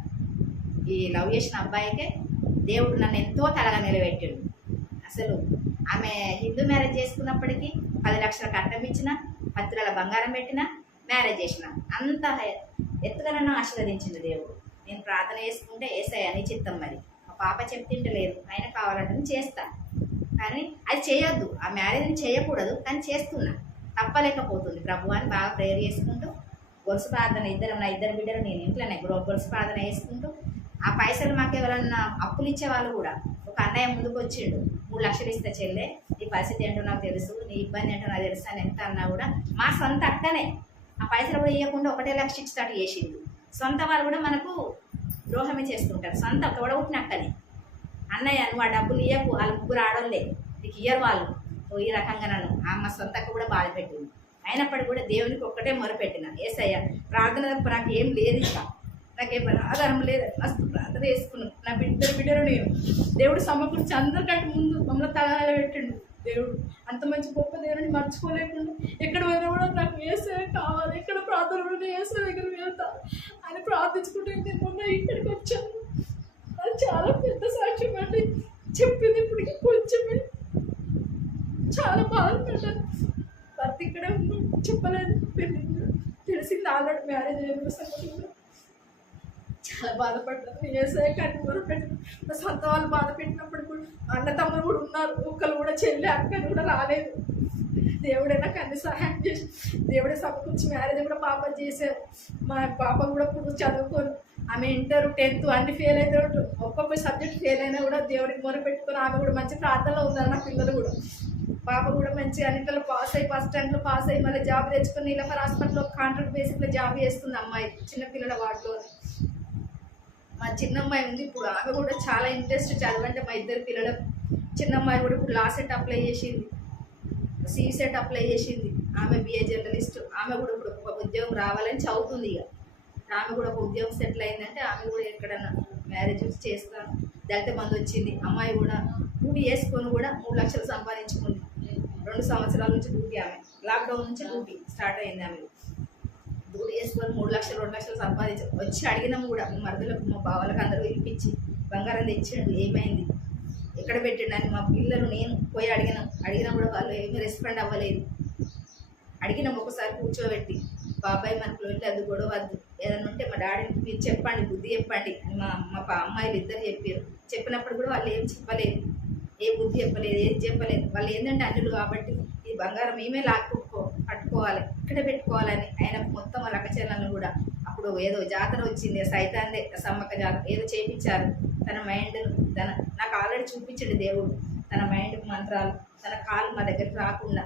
ఈ లవ్ చేసిన అబ్బాయికే దేవుడు నన్ను ఎంతో తలగా నిలబెట్టాడు. అసలు ఆమె హిందూ మ్యారేజ్ చేసుకున్నప్పటికీ 10 లక్షల కట్నం ఇచ్చిన, 10 తులాల బంగారం పెట్టిన, మ్యారేజ్ చేసిన. అంత ఎత్తుగా నన్ను ఆశీర్వదించింది దేవుడు. నేను ప్రార్థన చేసుకుంటే ఏసయ్య నీ చిత్తం మరి. మా పాప చెప్తుంటే లేదు, ఆయన కావాలంటే నేను చేస్తాను. కానీ అది చేయొద్దు, ఆ మ్యారేజ్ని చేయకూడదు, కానీ చేస్తున్నా. తప్పలేకపోతుంది ప్రభు అని బాగా ప్రేయర్ చేసుకుంటూ, గొలుసు ప్రార్థన నా ఇద్దరు బిడ్డలు నేను ఇంట్లోనే గొలుసు ప్రార్థన చేసుకుంటూ, ఆ పైసలు మాకు ఎవరన్నా అప్పులు ఇచ్చే వాళ్ళు కూడా, ఒక అన్నయ్య ముందుకు వచ్చిండు, 3 లక్షలు ఇస్తే చెల్లె నీ పరిస్థితి ఏంటో నాకు తెలుసు, నీ ఇబ్బంది ఏంటో నాకు తెలుసు అని ఎంత అన్నా కూడా మా సొంత అక్కనే ఆ పైసలు కూడా ఇవ్వకుండా 1 లక్ష స్టార్ట్ చేసిండు. సొంత వాళ్ళు కూడా మనకు ద్రోహమే చేసుకుంటారు. సొంత తోడబుట్టిన అక్కనే అన్నయ్య నువ్వు ఆ డబ్బులు ఇవ్వకు, వాళ్ళు 3 ఆడోళ్ళే, నీకు ఇయ్యరు వాళ్ళు. ఈ రకంగా నన్ను మా సొంత అక్క కూడా బాధ పెట్టింది. అయినప్పటికీ కూడా దేవునికి ఒక్కటే మొరపెట్టిన, ఏసయ్య ప్రార్థన తప్ప నాకు ఏం లేదు, ఇంకా నాకేం ఆధారం లేదు, మస్తు ప్రార్థన చేసుకున్నాను. నా బిడ్డలు నేను దేవుడు సమకూర్చి అందరికంటే ముందు మమ్మల్ని తగాల పెట్టిండు. దేవుడు అంత మంచి గొప్ప దేవుడిని మర్చిపోలేకుండా ఎక్కడ పోయినా కూడా నాకు ఏసయ్య కావాలి, ఎక్కడ ప్రార్థన కూడా ఏసయ్య దగ్గర వెళ్తా అని ప్రార్థించుకుంటే నేను మొన్న ఇక్కడికి వచ్చాను. అది చాలా పెద్ద సాక్ష్యం అండి. చెప్పింది ఇప్పటికి కొంచెమే, చాలా బాధపడ్డాను. భర్త ఇక్కడే చెప్పలేదు, పెళ్ళి తెలిసింది ఆల్రెడీ మ్యారేజ్ అయిన సంగతి. చాలా బాధపడ్డాను. ఏసయ్య కానీ మొరపెట్టాను. నా సొంత వాళ్ళు బాధ పెట్టినప్పుడు కూడా అన్న తమ్ముడు కూడా ఉన్నారు, ఒక్కరు కూడా చెల్లి అక్కని కూడా రాలేదు. దేవుడే నాకు అన్ని సహాయం చేసి దేవుడే సమకూర్చి మ్యారేజ్ కూడా పాప చేశారు. మా పాప కూడా ఇప్పుడు చదువుకొని ఆమె ఇంటర్ 10th అన్ని ఫెయిల్ అయితే ఒక్కొక్క సబ్జెక్ట్ ఫెయిల్ అయినా కూడా దేవుడికి మొరపెట్టుకొని ఆమె కూడా మంచి ప్రార్థనలో ఉన్నారు. నా పిల్లలు కూడా పాప కూడా మంచి అన్నింటిలో పాస్ అయ్యి ఫస్ట్ ర్యాంక్లో పాస్ అయ్యి మళ్ళీ జాబ్ తెచ్చుకొని నీలఫర్ హాస్పిటల్లో కాంట్రాక్ట్ బేసిక్లో జాబ్ చేస్తుంది అమ్మాయి, చిన్నపిల్లల వాటిలో. మా చిన్నమ్మాయి ఉంది ఇప్పుడు, ఆమె కూడా చాలా ఇంట్రెస్ట్ చదవంటే. మా ఇద్దరు పిల్లలు, చిన్నమ్మాయి కూడా ఇప్పుడు లా సెట్ అప్లై చేసింది, సెట్ అప్లై చేసింది. ఆమె BA జర్నలిస్ట్. ఆమె కూడా ఇప్పుడు ఒక ఉద్యోగం రావాలని చదువుతుంది. ఇక ఆమె కూడా ఒక ఉద్యోగం సెటిల్ అయిందంటే ఆమె కూడా ఎక్కడన్నా మ్యారేజ్ చేస్తాను. దళిత బంధు వచ్చింది. అమ్మాయి కూడా డ్యూటీ చేసుకొని కూడా 3 లక్షలు సంపాదించుకుంది. 2 సంవత్సరాల నుంచి డ్యూటీ, ఆమె లాక్డౌన్ నుంచి డ్యూటీ స్టార్ట్ అయింది. ఆమె డ్యూటీ చేసుకొని 3 లక్షలు 2 లక్షలు సంపాదించి వచ్చి అడిగినాము కూడా, మా మరదలకు మా బావలకు అందరూ వినిపించి బంగారం తెచ్చిండు, ఏమైంది ఎక్కడ పెట్టిండని. మా పిల్లలు నేను పోయి అడిగినా కూడా వాళ్ళు ఏమీ రెస్పాండ్ అవ్వలేదు. అడిగినాం ఒకసారి కూర్చోబెట్టి, బాబాయ్ మనకు వెళ్ళదు, గొడవద్దు, ఏదైనా ఉంటే మా డాడీని మీరు చెప్పండి, బుద్ధి చెప్పండి అని మా అమ్మాయిలు ఇద్దరు చెప్పారు. చెప్పినప్పుడు కూడా వాళ్ళు ఏం చెప్పలేదు, ఏ బుద్ధి చెప్పలేదు, ఏది చెప్పలేదు. వాళ్ళు ఏంటంటే అన్నులు కాబట్టి ఈ బంగారం మేమే పట్టుకోవాలి, ఇక్కడే పెట్టుకోవాలని. ఆయన మొత్తం వాళ్ళ అక్కచెల్లెలను కూడా అప్పుడు ఏదో జాతర వచ్చింది, సైతాందే సమ్మక్క జాతర ఏదో చేయించారు. తన మైండ్ నాకు ఆల్రెడీ చూపించండి దేవుడు, తన మైండ్కి మంత్రాలు, తన కాలు మా దగ్గరికి రాకుండా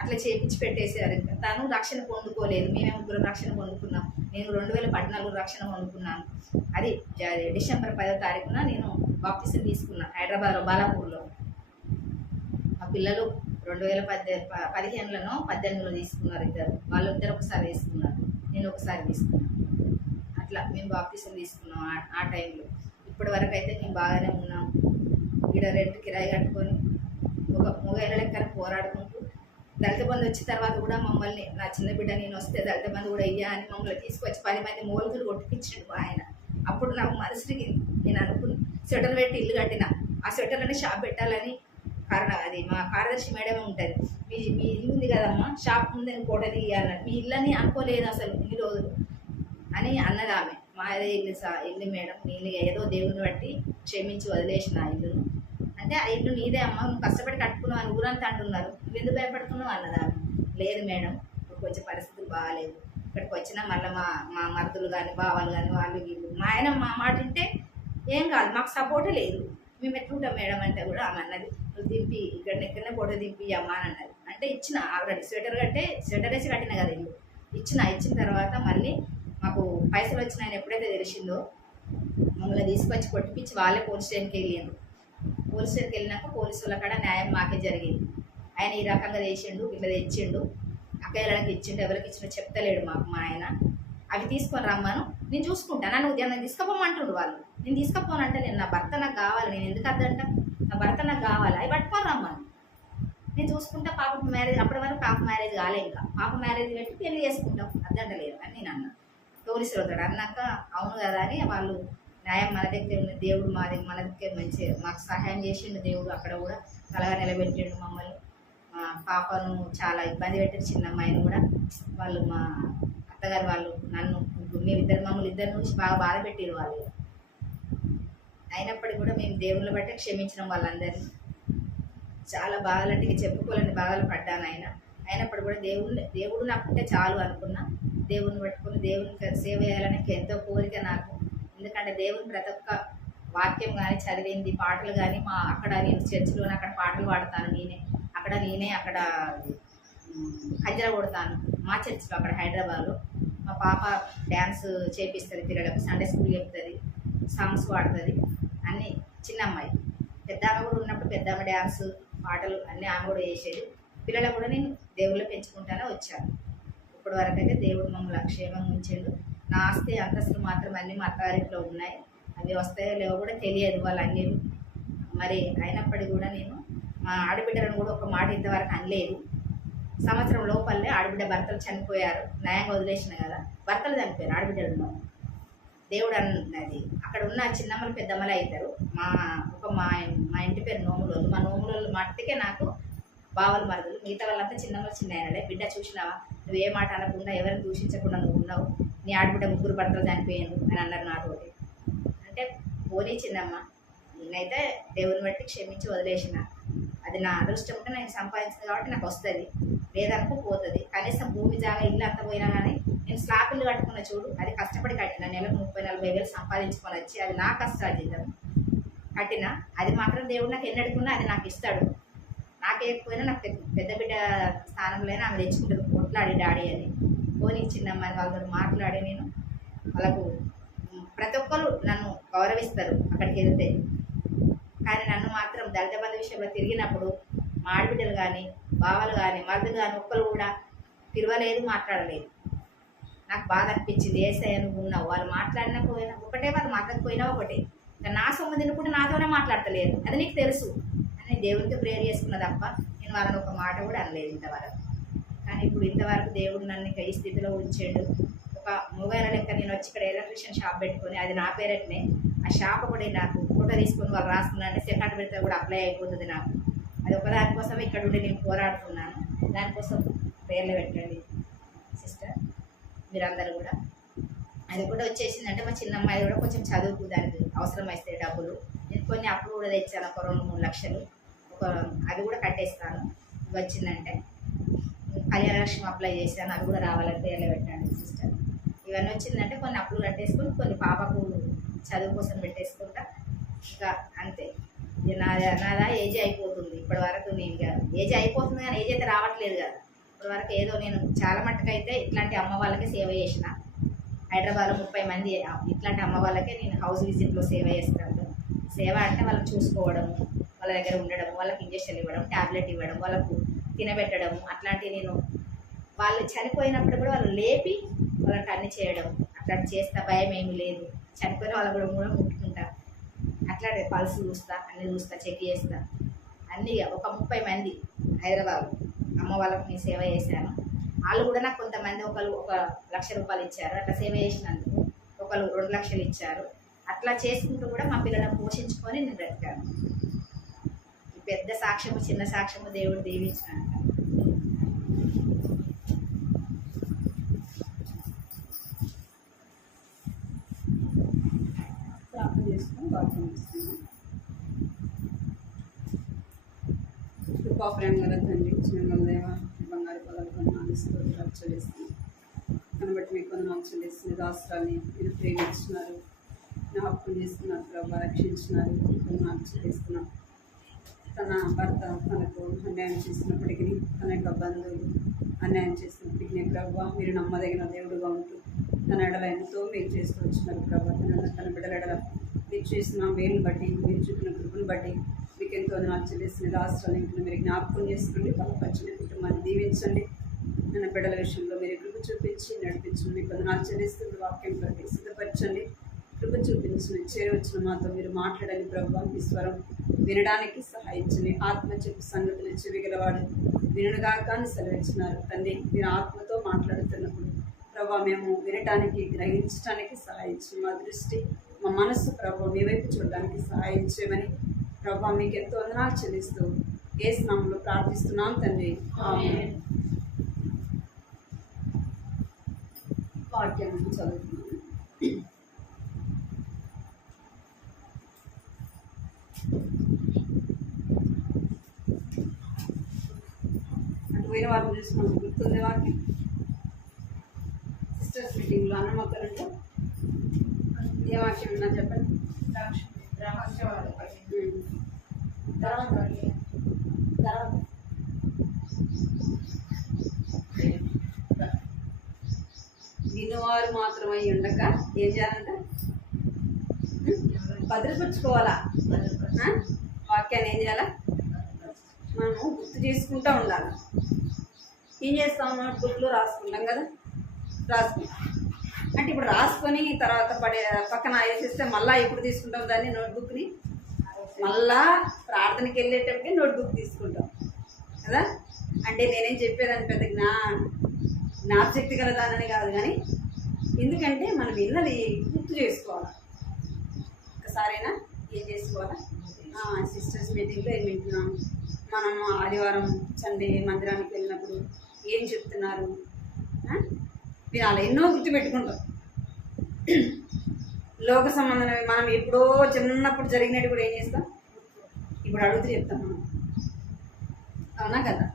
అట్లా చేపించి పెట్టేశారు. తను రక్షణ పొందుకోలేదు, మేమే 3 రక్షణ పొందుకున్నాం. నేను 2014 రక్షణ పొందుకున్నాను. అది డిసెంబర్ 10వ తారీఖున నేను బాప్టిజం తీసుకున్నాను హైదరాబాద్లో బాలాపూర్లో. మా పిల్లలు 2015లోనో 18లో తీసుకున్నారు ఇద్దరు. వాళ్ళిద్దరు ఒకసారి తీసుకున్నారు, నేను ఒకసారి తీసుకున్నాను. అట్లా మేము బాప్టిజం తీసుకున్నాం ఆ టైంలో. ఇప్పటి వరకు అయితే మేము బాగానే ఉన్నాం. ఇక్కడ రెంట్ కిరాయి కట్టుకొని ఒక మొగైల లెక్కన పోరాడుకుంటూ, దళిత బంధు వచ్చిన తర్వాత కూడా మమ్మల్ని, నా చిన్న బిడ్డ నేను వస్తే దళిత బంధు కూడా ఇయ్యా అని మమ్మల్ని తీసుకొచ్చి 10 మంది మూలకులు కొట్టిపించిండు ఆయన. అప్పుడు నాకు మనసుకి నేను అనుకుని స్వెటర్ పెట్టి ఇల్లు కట్టిన. ఆ స్వెటర్లని షాప్ పెట్టాలని అది మా కార్యదర్శి మేడమే ఉంటుంది. మీ ఇల్లు ఉంది కదమ్మా, షాప్ ముందు నేను ఫోటో తీయాలని. మీ ఇల్లని అనుకోలేదు అసలు ఇన్ని రోజులు అని అన్నది ఆమె. మాదే ఇల్లు మేడం, నేను ఏదో దేవుని బట్టి క్షమించి వదిలేసిన ఆ ఇల్లును. అంటే ఆ ఇల్లు నీదే అమ్మ, నువ్వు కష్టపడి కట్టుకున్నావు అని ఊరంతా అంటున్నారు, నువ్వు ఎందుకు భయపడుతున్నావు అన్నదా. లేదు మేడం, ఇప్పుడు కొంచెం పరిస్థితులు బాగాలేదు, ఇక్కడికి వచ్చినా మళ్ళీ మా మరుదులు కానీ బావాలు కానీ వాళ్ళు వీళ్ళు మా ఆయన మా మాట వింటే ఏం కాదు, మాకు సపోర్టే లేదు, మేము ఎట్లుంటాం మేడం అంటే కూడా ఆమె అన్నది, నువ్వు దింపి ఎక్కడనే ఫోటో దింపి అమ్మ అని అన్నది. అంటే ఇచ్చిన ఆల్రెడీ స్వెటర్ వేసి కట్టిన కదా ఇల్లు. ఇచ్చిన తర్వాత మళ్ళీ మాకు పైసలు వచ్చిన ఆయన ఎప్పుడైతే తెలిసిందో మమ్మల్ని తీసుకొచ్చి కొట్టిపించి వాళ్ళే పోలీస్ స్టేషన్కి వెళ్ళారు. పోలీస్ స్టేషన్కి వెళ్ళినాక పోలీసు వాళ్ళ కాడ న్యాయం మాకే జరిగింది. ఆయన ఈ రకంగా చేసిండు, ఇట్లా తెచ్చిండు, అక్కయ్యలకి ఇచ్చిండు, ఎవరికి ఇచ్చిండో చెప్తలేడు మాకు మా ఆయన. అవి తీసుకొని రమ్మను, నేను చూసుకుంటాను, నన్ను ఉదయం తీసుకుపోమంటుండు వాళ్ళు. నేను తీసుకుపోనంటే నేను నా భర్త నాకు కావాలి, నేను ఎందుకు అద్దంట, నా భర్త నాకు కావాలి, అవి పట్టుకొని రమ్మను, నేను చూసుకుంటా. పాప మ్యారేజ్ అప్పటి వరకు పాప మ్యారేజ్ కాలే, ఇంకా పాప మ్యారేజ్ పెట్టి పెళ్లి చేసుకుంటాం, అద్దంటలేదు అని నేను అన్నా. పోలీసులు అవుతాడు అన్నాక అవును కదా అని వాళ్ళు న్యాయం మన దగ్గర ఉన్న దేవుడు మన దగ్గర మంచి మాకు సహాయం చేసిండు దేవుడు. అక్కడ కూడా కలగా నిలబెట్టిండు మమ్మల్ని. మా పాపను చాలా ఇబ్బంది పెట్టారు, చిన్న అమ్మాయిని కూడా. వాళ్ళు మా అత్తగారు వాళ్ళు నన్ను మేమిద్దరు మమ్మల్ని ఇద్దరు నుంచి బాగా బాధ పెట్టారు వాళ్ళు. అయినప్పటికీ కూడా మేము దేవుళ్ళ బట్టే క్షమించడం వాళ్ళందరినీ. చాలా బాధలు అంటే చెప్పుకోలేని బాధలు పడ్డాను అయినప్పుడు కూడా దేవుడు నాకుంటే చాలు అనుకున్నా. దేవుని పట్టుకుని దేవునికి సేవ చేయాలని ఎంతో కోరిక నాకు. ఎందుకంటే దేవుని ప్రతి ఒక్క వాక్యం కానీ చదివింది, పాటలు కానీ అక్కడ నేను చర్చిలోనే అక్కడ పాటలు పాడతాను నేనే అక్కడ కంజర కొడతాను మా చర్చిలో అక్కడ హైదరాబాద్లో. మా పాప డ్యాన్స్ చేపిస్తుంది పిల్లలకు, సండే స్కూల్ చెప్తుంది, సాంగ్స్ పాడుతుంది అన్నీ. చిన్న అమ్మాయి పెద్ద ఆమె కూడా ఉన్నప్పుడు పెద్ద ఆమె డ్యాన్స్ పాటలు అన్నీ ఆమె కూడా చేసేది. పిల్లలకు కూడా నేను దేవుళ్ళు పెంచుకుంటానే వచ్చాను. ఇప్పటి వరకు అయితే దేవుడు మమ్మల్ని క్షేమంగా ఉంచాడు. నా ఆస్తి అంతస్తులు మాత్రం అన్నీ మా అత్తగారింట్లో ఉన్నాయి. అవి వస్తాయో లేవో కూడా తెలియదు వాళ్ళు అన్నీ. మరి అయినప్పటికీ కూడా నేను మా ఆడబిడ్డలను కూడా ఒక మాట ఇంతవరకు అనలేదు. సంవత్సరం లోపలే ఆడబిడ్డ భర్తలు చనిపోయారు, న్యాయంగా వదిలేసిన కదా, భర్తలు చనిపోయారు ఆడబిడ్డలు. దేవుడు అన్నది అక్కడ ఉన్న చిన్నమ్మలు పెద్దమ్మలు అవుతారు. మా ఇంటి పేరు నోములోళ్ళు. మా నోములోళ్ళు మట్టికే నాకు బావలు మరదలు. మిగతా వాళ్ళంతా చిన్నమ్మలు చిన్న బిడ్డ చూసినావా, నువ్వు ఏ మాట అనకుండా ఎవరిని దూషించకుండా నువ్వు ఉన్నావు, నీ ఆడబిడ్డ 3 భర్తలు చనిపోయాను అని అన్నారు నాతోటి. అంటే పోనీ చిన్నమ్మ, నేనైతే దేవుని బట్టి క్షమించి వదిలేసిన. అది నా అదృష్టం ఉంటే నేను సంపాదించింది కాబట్టి నాకు వస్తుంది, లేదనుకో పోతుంది. కనీసం భూమి జాగా ఇల్లు అంతా పోయినా కానీ నేను స్లాబ్ ఇల్లు కట్టుకున్న చూడు, అది కష్టపడి కట్టిన. నెలకు 30-40 వేలు సంపాదించుకొని వచ్చి అది నా కష్టార్జితం కట్టిన. అది మాత్రం దేవుడు నాకు ఎన్నడుకున్నా అది నాకు ఇస్తాడు. నాకేకపోయినా నాకు పెద్ద బిడ్డ స్థానంలో ఆమె తెచ్చుకుంటుంది, కొట్లాడి డాడీ అని. పోనీ చిన్నమ్మాయి వాళ్ళతో మాట్లాడి నేను వాళ్ళకు ప్రతి ఒక్కరు నన్ను గౌరవిస్తారు అక్కడికి వెళ్తే. కానీ నన్ను మాత్రం దళిత బంధు విషయంలో తిరిగినప్పుడు మా ఆడబిడ్డలు కానీ బావలు కానీ మరుదులు కానీ ఒక్కరు కూడా తిరగలేదు, మాట్లాడలేదు. నాకు బాధ అనిపించింది. ఏసయ్య నువ్వు ఉన్నావు, వాళ్ళు మాట్లాడినా పోయినా ఒకటే, వాళ్ళు మాట్లాడకపోయినా ఒకటే. నా సొమ్ము తినుకుంటే నాతోనే మాట్లాడతలేదు, అది నీకు తెలుసు అని దేవుడికి ప్రేయర్ చేసుకున్న తప్ప నేను వాళ్ళని ఒక మాట కూడా అనలేదు ఇంతవరకు. కానీ ఇప్పుడు ఇంతవరకు దేవుడు నన్ను ఈ స్థితిలో ఉంచాడు. ఒక మొబైల్ లెక్క నేను వచ్చి ఇక్కడ ఎలక్ట్రిషియన్ షాప్ పెట్టుకొని అది నా పేరట్నే, ఆ షాప్ కూడా నాకు ఫోటో తీసుకొని వాళ్ళు రాసుకున్నారంటే సెకండ్ పెడితే కూడా అప్లై అయిపోతుంది నాకు. అది ఒకదానికోసం ఇక్కడ ఉండి నేను పోరాడుతున్నాను. దానికోసం పేర్లు పెట్టండి సిస్టర్ మీరందరూ కూడా. అది కూడా వచ్చేసిందంటే మా చిన్న అమ్మాయి కూడా కొంచెం చదువుకు దానికి అవసరం వస్తే డబ్బులు నేను కొన్ని అప్పులు కూడా తెచ్చాను, ఒక 2-3 లక్షలు. అది కూడా కట్టేస్తాను వచ్చిందంటే. కళ్యాణ లక్ష్మి అప్లై చేశాను, అది కూడా రావాలని పేర్లు పెట్టండి సిస్టర్. ఇవన్నీ వచ్చిందంటే కొన్ని అప్పులు కట్టేసుకొని కొన్ని పాపకు చదువు కోసం పెట్టేసుకుంటా. ఇంకా అంతే. నాదా ఏజ్ అయిపోతుంది ఇప్పటి వరకు. నేను ఏజ్ అయిపోతుంది కానీ ఏజ్ అయితే రావట్లేదు కదా. ఇప్పటి వరకు ఏదో నేను చాలా మట్టుకైతే ఇట్లాంటి అమ్మ వాళ్ళకే సేవ చేసిన. హైదరాబాద్లో 30 మంది ఇట్లాంటి అమ్మ వాళ్ళకే నేను హౌస్ విజిట్లో సేవ చేస్తాను. సేవ అంటే వాళ్ళకి చూసుకోవడము, వాళ్ళ దగ్గర ఉండడం, వాళ్ళకి ఇంజక్షన్ ఇవ్వడం, ట్యాబ్లెట్ ఇవ్వడం, వాళ్ళకు తినబెట్టడం, అట్లాంటివి నేను వాళ్ళు చనిపోయినప్పుడు కూడా వాళ్ళు లేపి వాళ్ళకి అన్ని చేయడం అట్లాంటి చేస్తా. భయం ఏమీ లేదు. చనిపోయిన వాళ్ళ కూడా ముట్టుకుంటా, అట్లాంటి పల్స్ చూస్తా, అన్నీ చూస్తా, చెక్ చేస్తా అన్నీ. ఒక 30 మంది హైదరాబాద్ అమ్మ వాళ్ళకి నేను సేవ చేశాను. వాళ్ళు కూడా నాకు కొంతమంది ఒకరు 1 లక్ష రూపాయలు ఇచ్చారు అట్లా సేవ చేసినందుకు, ఒకరు 2 లక్షలు ఇచ్చారు. అట్లా చేసుకుంటూ కూడా మా పిల్లలను పోషించుకొని నేను బ్రతికాను. పెద్ద సాక్ష్యము చిన్న సాక్ష్యము దేవుడు దీవించినాడు. ప్రార్థన చేసుకుని వాక్యం ఇస్తున్నాను. కృపా ప్రేమ గల తండ్రి, చిన్న దేవ, బంగారు పదాలు స్తోత్రాలు చెల్లిస్తున్నాను. కనబట్టి మీకు వందనాలు చెల్లిస్తుంది. రాష్ట్రాన్ని మీరు ప్రేమించినారు, జ్ఞాపకం చేసుకున్నారు ప్రభావ, రక్షించినారు. వందనాలు చెల్లిస్తున్నాను. తన భర్త తనకు అన్యాయం చేసినప్పటికీ, తన యొక్క బంధువులు అన్యాయం చేసినప్పటికీ ప్రభావ మీరు నమ్మదగిన దేవుడుగా ఉంటూ తన ఎడల ఎంతో మీరు చేస్తూ వచ్చినారు ప్రభావ. తన బిడ్డల ఎడల మీరు చేసిన మేలును బట్టి, మీరు చూపిన కృపను బట్టి మీకు ఎంతో వందనాలు చెల్లిస్తుంది. రాష్ట్రాన్ని ఇంకా మీరు జ్ఞాపకం చేసుకోండి, బలపరచండి, కుటుంబాన్ని దీవించండి. తన బిడ్డల విషయంలో మీరు కృప చూపించి నడిపించండి. మీకు వందనాలు చెల్లిస్తుంది. వాక్యం ప్రతి సిద్ధపరచండి, కృప చూపించండి. చేరవచ్చిన మాతో మీరు మాట్లాడని ప్రభావ, మీ స్వరం వినడానికి సహాయించండి. ఆత్మ చెప్పు సంగతులు చెవిగలవాడు వినుగాక అని సెలవిచ్చినారు తండ్రి. మీరు ఆత్మతో మాట్లాడుతున్నప్పుడు ప్రభావ మేము వినటానికి, గ్రహించడానికి సహాయించండి. మా దృష్టి, మా మనస్సు ప్రభావ మీ వైపు చూడడానికి సహాయించమని ప్రభావ మీకు ఎంతో వందనాలు చెల్లిస్తూ యేసు నామములో ప్రార్థిస్తున్నాం తండ్రి. ఆమేన్. వాక్యం చదువుతున్నాను. అటు పోయిన వారిని చూసినాం, గుర్తుంది వాక్యం. సిస్టర్స్ మీటింగ్లో అన్నమక్కలంటే ఏ వాక్యం ఉన్నా చెప్పండి. తర్వాత వినువారు మాత్రమై ఉండక ఏం చేయాలంట? భద్రపరుచుకోవాలా. వాక్యాన్ని ఏం చేయాలా? మనము గుర్తు చేసుకుంటూ ఉండాలి. ఏం చేస్తాం? నోట్బుక్లో రాసుకుంటాం కదా, రాసుకుంటాం అంటే ఇప్పుడు రాసుకొని తర్వాత పక్కన వేసేస్తే మళ్ళీ ఎప్పుడు తీసుకుంటాం దాన్ని? నోట్బుక్ని మళ్ళా ప్రార్థనకి వెళ్ళేటప్పుడే నోట్బుక్ తీసుకుంటాం కదా. అంటే నేనేం చెప్పేదాన్ని పెద్ద జ్ఞాపశక్తి కలదానని కాదు, కానీ ఎందుకంటే మనం విన్నది గుర్తు చేసుకోవాలి. ఒకసారైనా ఏం చేసుకోవాలా? సిస్టర్స్ మీటింగ్లో ఏం వింటున్నాం, మనం ఆదివారం సండే మందిరానికి వెళ్ళినప్పుడు ఏం చెప్తున్నారు వినాలి. ఎన్నో గుర్తుపెట్టుకుంటాం. లోక సంబంధం మనం ఎప్పుడో చిన్నప్పుడు జరిగినట్టు కూడా ఏం చేస్తాం? ఇప్పుడు అడుగుతూ చెప్తాం మనం, అవునా కదా?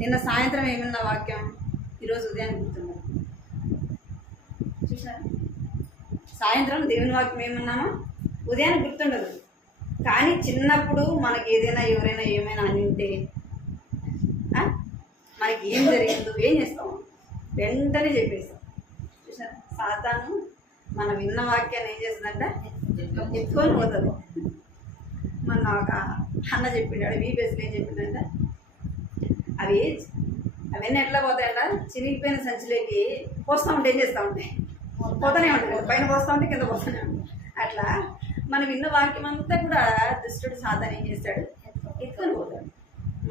నిన్న సాయంత్రం ఏమన్నా వాక్యం ఈరోజు ఉదయాన్ని గుర్తుండదు. చూసారా? సాయంత్రం దేవుని వాక్యం ఏమన్నామో ఉదయాన్ని గుర్తుండదు. కానీ చిన్నప్పుడు మనకి ఏదైనా ఎవరైనా ఏమైనా అని ఉంటే మనకి ఏం జరిగిందో ఏం చేస్తాం? వెంటనే చెప్పేస్తాం. చూసారా? సాతాను మన విన్న వాక్యాన్ని ఏం చేస్తుందంట? ఎత్తుకొని పోతుంది. మన ఒక అన్న చెప్పిండాడు, బీపీఎస్లో ఏం చెప్పిందంట, అవన్నీ ఎట్లా పోతాయంట? చినిగిపోయిన సంచిలోకి పోస్తూ ఉంటే ఏం చేస్తూ ఉంటాయి? పోతూనే ఉంటాయి. పైన పోస్తూ ఉంటే కింద పోతూనే ఉంటాయి. అట్లా మనం విన్న వాక్యం అంతా కూడా దుష్టుడు సాతాను ఏం చేస్తాడు? ఎత్తుకొని పోతాడు.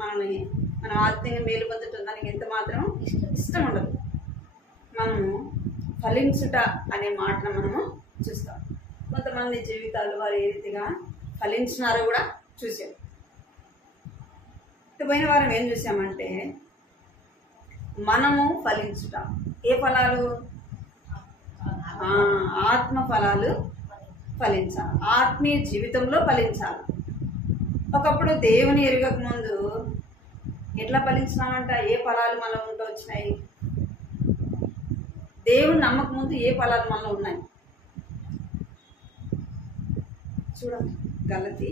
మనం ఆత్మీయంగా మేలు పొందటం దానికి ఎంత మాత్రం ఇష్టం ఉండదు. మనము ఫలించుట అనే మాటను మనము చూస్తాం. కొంతమంది జీవితాలు వారు ఏ రీతిగా ఫలించినారో కూడా చూసాం. పోయిన వారం ఏం చూసామంటే మనము ఫలించుట. ఏ ఫలాలు? ఆత్మ ఫలాలు ఫలించాలి. ఆత్మీయ జీవితంలో ఫలించాలి. ఒకప్పుడు దేవుని ఎరగక ముందు ఎట్లా ఫలించినామంట? ఏ ఫలాలు మనలో ఉంటూ వచ్చినాయి? దేవుని నమ్మక ముందు ఏ ఫలాలు మనలో ఉన్నాయి? చూడండి, గలతీ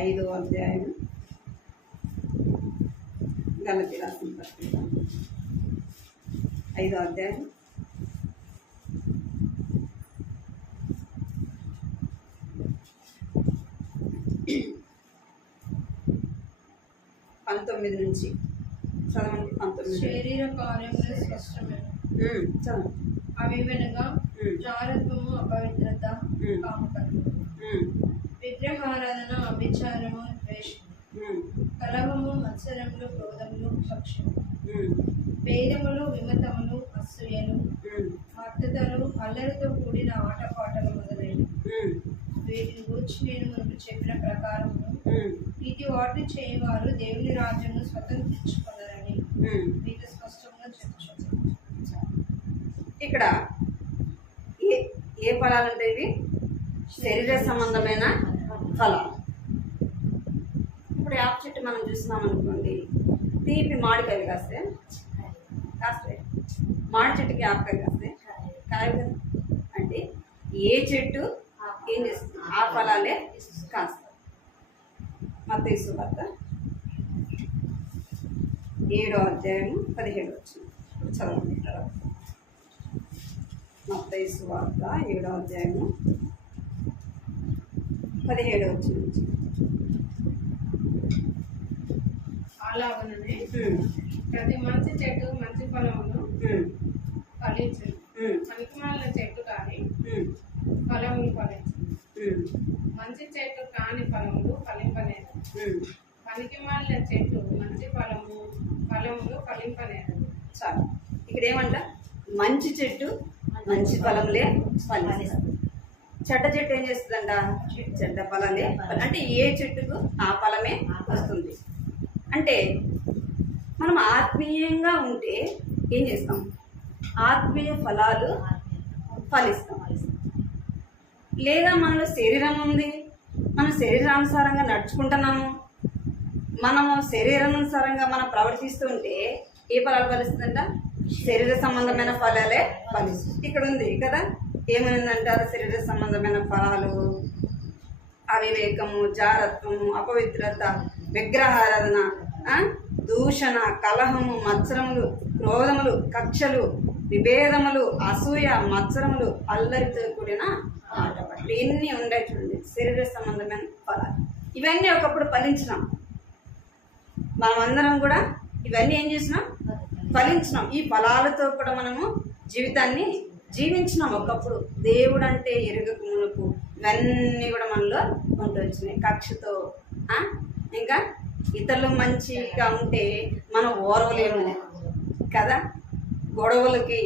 5వ అధ్యాయం, గలతీ రాసిన పత్రిక 5వ అధ్యాయం 19 నుంచి చదవండి. 19 శరీర కార్యములు స్పష్టమైన చదవండి. అవి వెనక జారత్వము, అపవిత్రత, కామకర్మ, విగ్రహారాధన, అభిచారము, ద్వేషము, కలహము, మత్సరములు, క్రోధములు, పక్షము, భేదములు, విమతములు, అసూయలు, మత్తతలు, అల్లరితో కూడిన ఆటపాటలు మొదలైనవి. వీటిని గూర్చి నేను మనకు చెప్పిన ప్రకారము ఇటు వాటిని చేయవారు దేవుని రాజ్యమును స్వతంత్రించుకున్నారని మీకు స్పష్టంగా చెప్తున్నాను. ఇక్కడ ఏ ఫలాలు ఉంటాయి? శరీర సంబంధమైన ఫలాలు. ఇప్పుడు యాప చెట్టు మనం చూస్తున్నాం అనుకోండి, తీపి మామిడికాయలు కాస్తే మామిడి చెట్టుకి ఆపకాయలు కాస్తే కాయ కదా. అంటే ఏ చెట్టు ఏం చేస్తుంది? ఆ ఫలాలే కాస్తాయి. మత్తయి సువార్త 7వ అధ్యాయం 17 వచ్చింది. చదవండి. తర్వాత మత్తయి సువార్త 7వ అధ్యాయము 17 వచ్చింది. అలాగనే ప్రతి మంచి చెట్టు మంచి ఫలమును ఫలించు, పనికిమాలిన చెట్టు కానీ ఫలములు ఫలించు. మంచి చెట్టు కాని ఫలములు ఫలింపలేదు, పనికిమాలిన చెట్టు మంచి ఫలములు ఫలింపలేదు. చాలు. ఇక్కడ ఏమంట? మంచి చెట్టు మంచి ఫలములే ఫలిస్తుంది. చెడ్డ చెట్టు ఏం చేస్తుందంట? చెడ్డ ఫలాలే, అంటే ఏ చెట్టుకు ఆ ఫలమే వస్తుంది. అంటే మనం ఆత్మీయంగా ఉంటే ఏం చేస్తాం? ఆత్మీయ ఫలాలు ఫలిస్తాం. లేదా మనలో శరీరం ఉంది, మన శరీరానుసారంగా నడుచుకుంటున్నాము, మనము శరీరానుసారంగా మనం ప్రవర్తిస్తూ ఉంటే ఏ ఫలాలు ఫలిస్తుందంట? శరీర సంబంధమైన ఫలాలే ఫలిస్తుంది. ఇక్కడ ఉంది కదా, ఏమైందంటారు? శరీర సంబంధమైన ఫలాలు అవివేకము, జారత్వము, అపవిత్రత, విగ్రహారాధన, దూషణ, కలహము, మత్సరములు, క్రోధములు, కక్షలు, విభేదములు, అసూయ, మత్సరములు, అల్లరితో కూడిన ఆటపాటలు, ఎన్ని ఉండే చూడండి శరీర సంబంధమైన ఫలాలు. ఇవన్నీ ఒకప్పుడు ఫలించినాం, మనమందరం కూడా ఇవన్నీ ఏం చేసినాం? ఫలించినాం. ఈ ఫలాలతో కూడా మనము జీవితాన్ని జీవించినాం. ఒకప్పుడు దేవుడు అంటే ఎరుగక మునుపు ఇవన్నీ కూడా మనలో ఉంటూ వచ్చినాయి. కక్షతో, ఇంకా ఇతరులు మంచిగా ఉంటే మనం ఓర్వలేము కదా, గొడవలకి,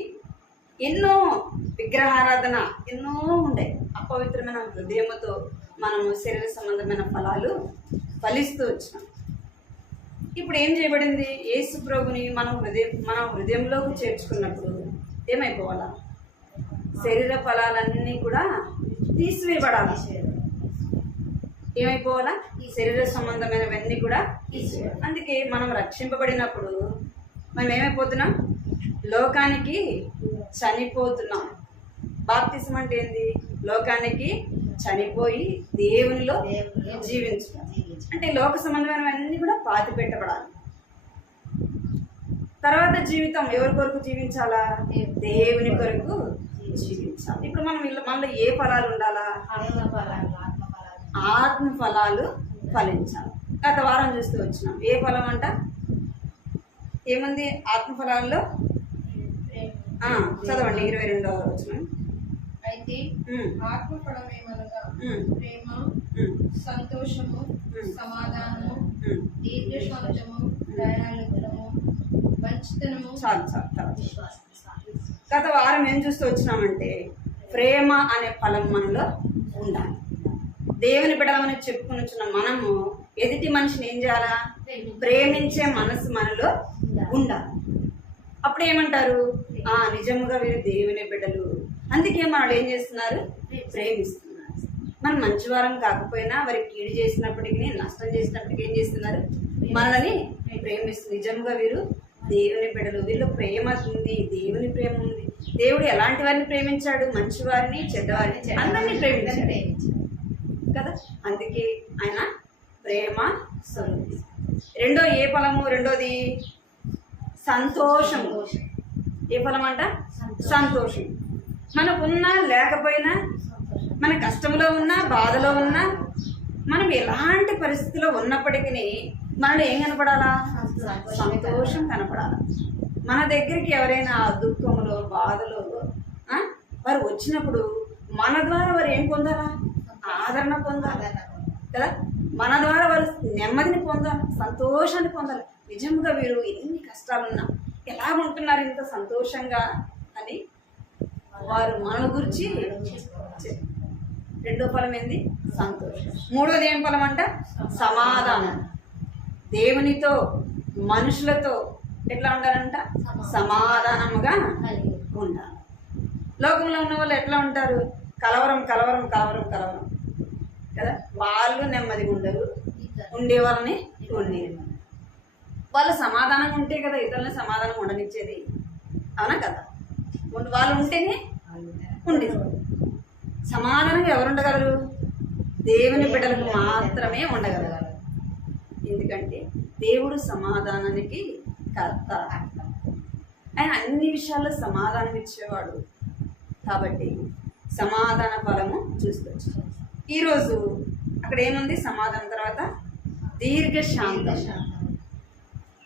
ఎన్నో విగ్రహారాధన, ఎన్నో ఉండే. అపవిత్రమైన హృదయంతో మనము శరీర సంబంధమైన ఫలాలు ఫలిస్తూ వచ్చినాం. ఇప్పుడు ఏం చేయబడింది? యేసు ప్రభుని మన హృదయంలోకి చేర్చుకున్నప్పుడు ఏమైపోవాలా? శరీర ఫలాలన్నీ కూడా తీసివేయబడాలి. ఏమైపోవాలా? ఈ శరీర సంబంధమైనవన్నీ కూడా తీసివేయాలి. అందుకే మనం రక్షింపబడినప్పుడు మనం ఏమైపోతున్నాం? లోకానికి చనిపోతున్నాం. బాప్తిసం అంటే ఏంది? లోకానికి చనిపోయి దేవునిలో జీవించడం. అంటే లోక సంబంధమైనవన్నీ కూడా పాతి పెట్టబడాలి. తర్వాత జీవితం ఎవరి కొరకు జీవించాలా? దేవుని కొరకు జీవించాలి. ఇప్పుడు మనలో ఏ ఫలాలు ఉండాలా? ఆత్మ ఫలాలు ఫలించాలి. గత వారం చూస్తూ వచ్చినాం. ఏ ఫలం అంట? ఏముంది ఆత్మ ఫలాల్లో? చదవండి 22వ వచనం. అయితే ఆత్మఫలం ఏమనగా ప్రేమ, సంతోషము, సమాధానము, దీర్ఘశాంతము, దయాళుత్వము, మంచితనము. గత వారం ఏం చూస్తూ వచ్చినామంటే ప్రేమ అనే ఫలం మనలో ఉండాలి. దేవుని బిడ్డలమని చెప్పుకుని మనము ఎదుటి మనిషిని ఏం చేయాలా? ప్రేమించే మనసు మనలో ఉండాలి. అప్పుడు ఏమంటారు? నిజముగా వీరు దేవుని బిడ్డలు. అందుకే మనల్ని ఏం చేస్తున్నారు? ప్రేమిస్తున్నారు. మనం మంచివారం కాకపోయినా వారికి కీడు చేసినప్పటికీ, నష్టం చేసినప్పటికీ ఏం చేస్తున్నారు? మనల్ని ప్రేమిస్తున్నారు. నిజంగా వీరు దేవుని బిడ్డలు, వీళ్ళు ప్రేమ ఉంది, దేవుని ప్రేమ ఉంది. దేవుడు ఎలాంటి వారిని ప్రేమించాడు? మంచివారిని, చెడ్డవారిని, అందరినీ ప్రేమించాడు కదా. అందుకే ఆయన ప్రేమ స్వరూపి. రెండో ఏ ఫలము? రెండోది సంతోషము. ఏ ఫలం అంట? సంతోషం. మనకున్నా లేకపోయినా, మన కష్టంలో ఉన్నా, బాధలో ఉన్నా, మనం ఎలాంటి పరిస్థితిలో ఉన్నప్పటికీ మనలో ఏం కనపడాలా? సంతోషం కనపడాలి. మన దగ్గరికి ఎవరైనా దుఃఖంలో, బాధలో వారు వచ్చినప్పుడు మన ద్వారా వారు ఏం పొందాలా? ఆదరణ పొందాలి కదా. మన ద్వారా వారు నెమ్మదిని పొందాలి, సంతోషాన్ని పొందాలి. నిజంగా వీరు ఎన్ని కష్టాలున్నా ఎలా ఉంటున్నారు ఇంత సంతోషంగా అని వారు మన గురించి. రెండో ఫలం ఏంది? సంతోషం. మూడోది ఏం ఫలం అంట? సమాధానం. దేవునితో, మనుషులతో ఎట్లా ఉండాలంట? సమాధానముగా ఉండాలి. లోకంలో ఉన్న వాళ్ళు ఎట్లా ఉంటారు? కలవరం కలవరం కలవరం కలవరం కదా. వాళ్ళు నెమ్మదిగా ఉండరు, ఉండే వాళ్ళని ఉండేది. వాళ్ళు సమాధానంగా ఉంటే కదా ఇతరులని సమాధానం ఉండనిచ్చేది, అవునా కదా. వాళ్ళు ఉంటేనే ఉండేది. సమాధానంగా ఎవరు ఉండగలరు? దేవుని బిడ్డలకు మాత్రమే ఉండగలరు. ఎందుకంటే దేవుడు సమాధానానికి కర్త. ఆయన అన్ని విషయాల్లో సమాధానం ఇచ్చేవాడు కాబట్టి సమాధాన ఫలము చూసుకోవచ్చు. ఈరోజు అక్కడ ఏముంది? సమాధానం తర్వాత దీర్ఘశాంతం.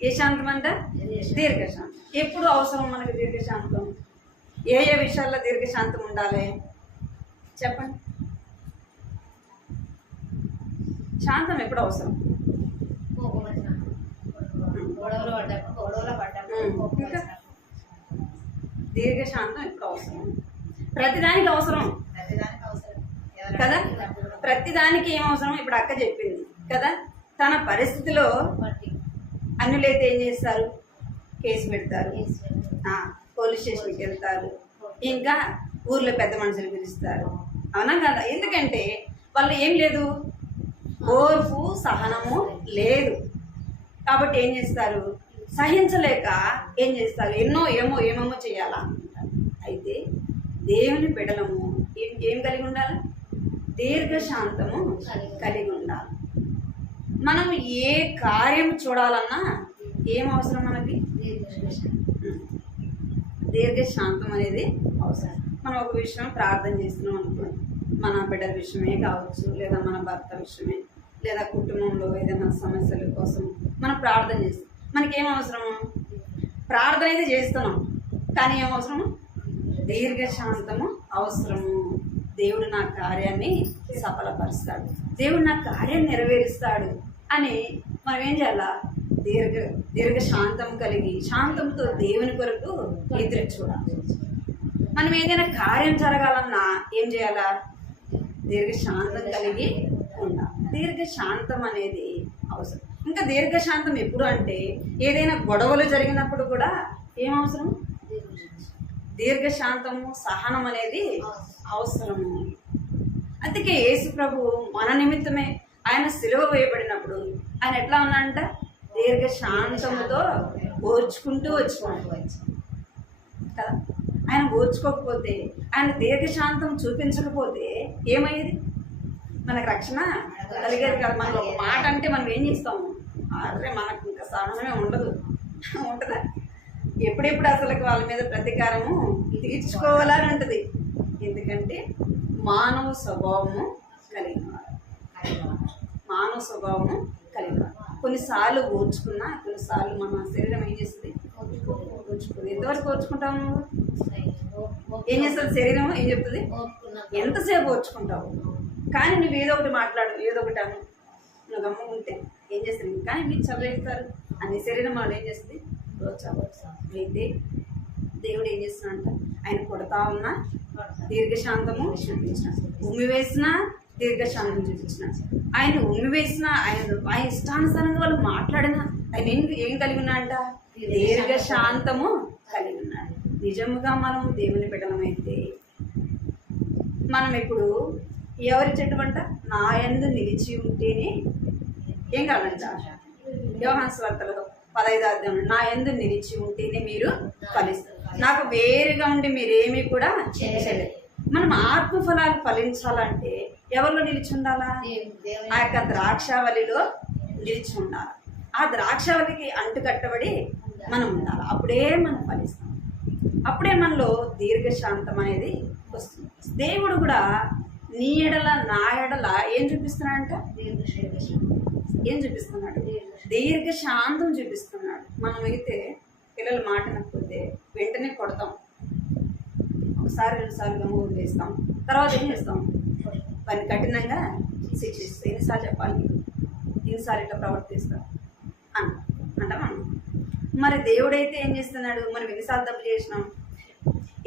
ఏ శాంతం అంట? దీర్ఘశాంతం. ఎప్పుడు అవసరం మనకి దీర్ఘశాంతం? ఏ ఏ విషయాల్లో దీర్ఘశాంతం ఉండాలి చెప్పండి. శాంతం ఎప్పుడు అవసరం? దీర్ఘశాంతం ఎప్పుడు అవసరం? ప్రతిదానికి అవసరం. కదా. ప్రతిదానికి ఏం అవసరం ఇప్పుడు అక్క చెప్పింది కదా. తన పరిస్థితిలో అన్యులైతే ఏం చేస్తారు, కేసు పెడతారు, పోలీస్ స్టేషన్కి వెళ్తారు, ఇంకా ఊర్లో పెద్ద మనుషులు పిలుస్తారు, అవునా కదా. ఎందుకంటే వాళ్ళు ఏం లేదు, ఓర్పు సహనము లేదు. కాబట్టి ఏం చేస్తారు, సహించలేక ఏం చేస్తారు, ఏమేమో చేయాలా. అయితే దేవుని బిడ్డలము ఏం కలిగి ఉండాలి, దీర్ఘశాంతము కలిగి ఉండాలి. మనం ఏ కార్యం చూడాలన్నా ఏం అవసరం మనకి, దీర్ఘశాంతం అనేది అవసరం. మనం ఒక విషయం ప్రార్థన చేస్తున్నాం అనుకోండి, మన బిడ్డల విషయమే కావచ్చు, లేదా మన భర్త విషయమే, లేదా కుటుంబంలో ఏదైనా సమస్యల కోసం మనం ప్రార్థన చేస్తాం. మనకేం అవసరము, ప్రార్థన అయితే చేస్తున్నాం, కానీ ఏం అవసరము, దీర్ఘశాంతము అవసరము. దేవుడు నా కార్యాన్ని సఫలపరుస్తాడు, దేవుడు నా కార్యాన్ని నెరవేరుస్తాడు అని మనం ఏం చేయాలా, దీర్ఘశాంతం కలిగి శాంతంతో దేవుని కొరకు ఎదురు చూడాలి. మనం ఏదైనా కార్యం జరగాలన్నా ఏం చేయాలా, దీర్ఘశాంతం కలిగి ఉండాలి. దీర్ఘశాంతం అనేది అవసరం. ఇంకా దీర్ఘశాంతం ఎప్పుడు అంటే ఏదైనా గొడవలు జరిగినప్పుడు కూడా ఏం అవసరం, దీర్ఘశాంతము సహనం అనేది అవసరము. అందుకే యేసు ప్రభు మన నిమిత్తమే ఆయన సిలువ వేయబడినప్పుడు ఆయన ఎట్లా ఉన్నాడంట, దీర్ఘశాంతముతో ఓర్చుకుంటూ వచ్చుకోండి కదా. ఆయన ఓర్చుకోకపోతే, ఆయన దీర్ఘశాంతం చూపించకపోతే ఏమయ్యేది, మనకు రక్షణ కలిగేది కదా. మనం ఒక మాట అంటే మనం ఏం చేస్తాము, అరే మనకు ఇంకా సహనమే ఉండదు, ఉంటుందా. ఎప్పుడెప్పుడు అసలు వాళ్ళ మీద ప్రతీకారము తీర్చుకోవాలని ఉంటుంది. ఎందుకంటే మానవ స్వభావము కలిగిన మానవ స్వభావము కలిగిన కొన్నిసార్లు ఓర్చుకున్నా, కొన్నిసార్లు మన శరీరం ఏం చేస్తుంది, ఓర్చుకుంది. ఎంతవరకు ఓర్చుకుంటాము, ఏం చేస్తుంది శరీరం, ఏం చెప్తుంది, ఎంతసేపు ఓర్చుకుంటావు. కానీ నువ్వు ఏదో ఒకటి మాట్లాడు, ఏదో ఒకటి అను, నువ్వు గమ్మ ఉంటే ఏం చేస్తుంది, కానీ మీరు చదివేస్తారు అన్ని శరీరం వాళ్ళు ఏం చేస్తుంది, అయితే దేవుడు ఏం చేస్తున్నాడంట, ఆయన కొడతా ఉన్నా దీర్ఘశాంతము చూపించినాడు, ఉమ్మి వేసినా దీర్ఘశాంతం చూపించినాడు. ఆయన ఉమ్మి వేసినా, ఆయన ఇష్టానుసారంగా వాళ్ళు మాట్లాడినా ఆయన ఏం కలిగి ఉన్నాడంట, దీర్ఘశాంతము కలిగి ఉన్నాడు. నిజముగా మనం దేవుని బిడ్డలమైతే మనం ఇప్పుడు ఎవరి చెట్టుమంట, నా యందు నిలిచి ఉంటేనే ఏం కావాలంట, యోహాను సువార్తలో 15వ అధ్యాయం, నా యందు నిలిచి ఉంటేనే మీరు ఫలిస్తారు, నాకు వేరుగా ఉండి మీరేమీ కూడా చేయలేదు. మనం ఆత్మఫలాలు ఫలించాలంటే ఎవరిలో నిలిచి ఉండాలా, ఆ యొక్క ద్రాక్షావళిలో నిలిచి ఉండాలి. ఆ ద్రాక్షావళికి అంటుకట్టబడి మనం ఉండాలి. అప్పుడే మనం ఫలిస్తాం, అప్పుడే మనలో దీర్ఘశాంతం అనేది వస్తుంది. దేవుడు కూడా నీ ఎడల నా ఎడల ఏం చూపిస్తున్నాడంట, ఏం చూపిస్తున్నాడు, దీర్ఘశాంతం చూపిస్తున్నాడు. మనమైతే పిల్లలు మాట నకపోతే వెంటనే కొడతాం, ఒకసారి 2 సార్లు వదిలేస్తాం, తర్వాత ఏం చేస్తాం, పని కఠినంగా శిక్షిస్తాం. ఎన్నిసార్లు చెప్పాలి నీకు, ఎన్నిసార్లు ఇట్లా ప్రవర్తిస్తాం అంటాం మనం. మరి దేవుడైతే ఏం చేస్తున్నాడు, మనం ఎన్నిసార్లు తప్పు చేసినాం,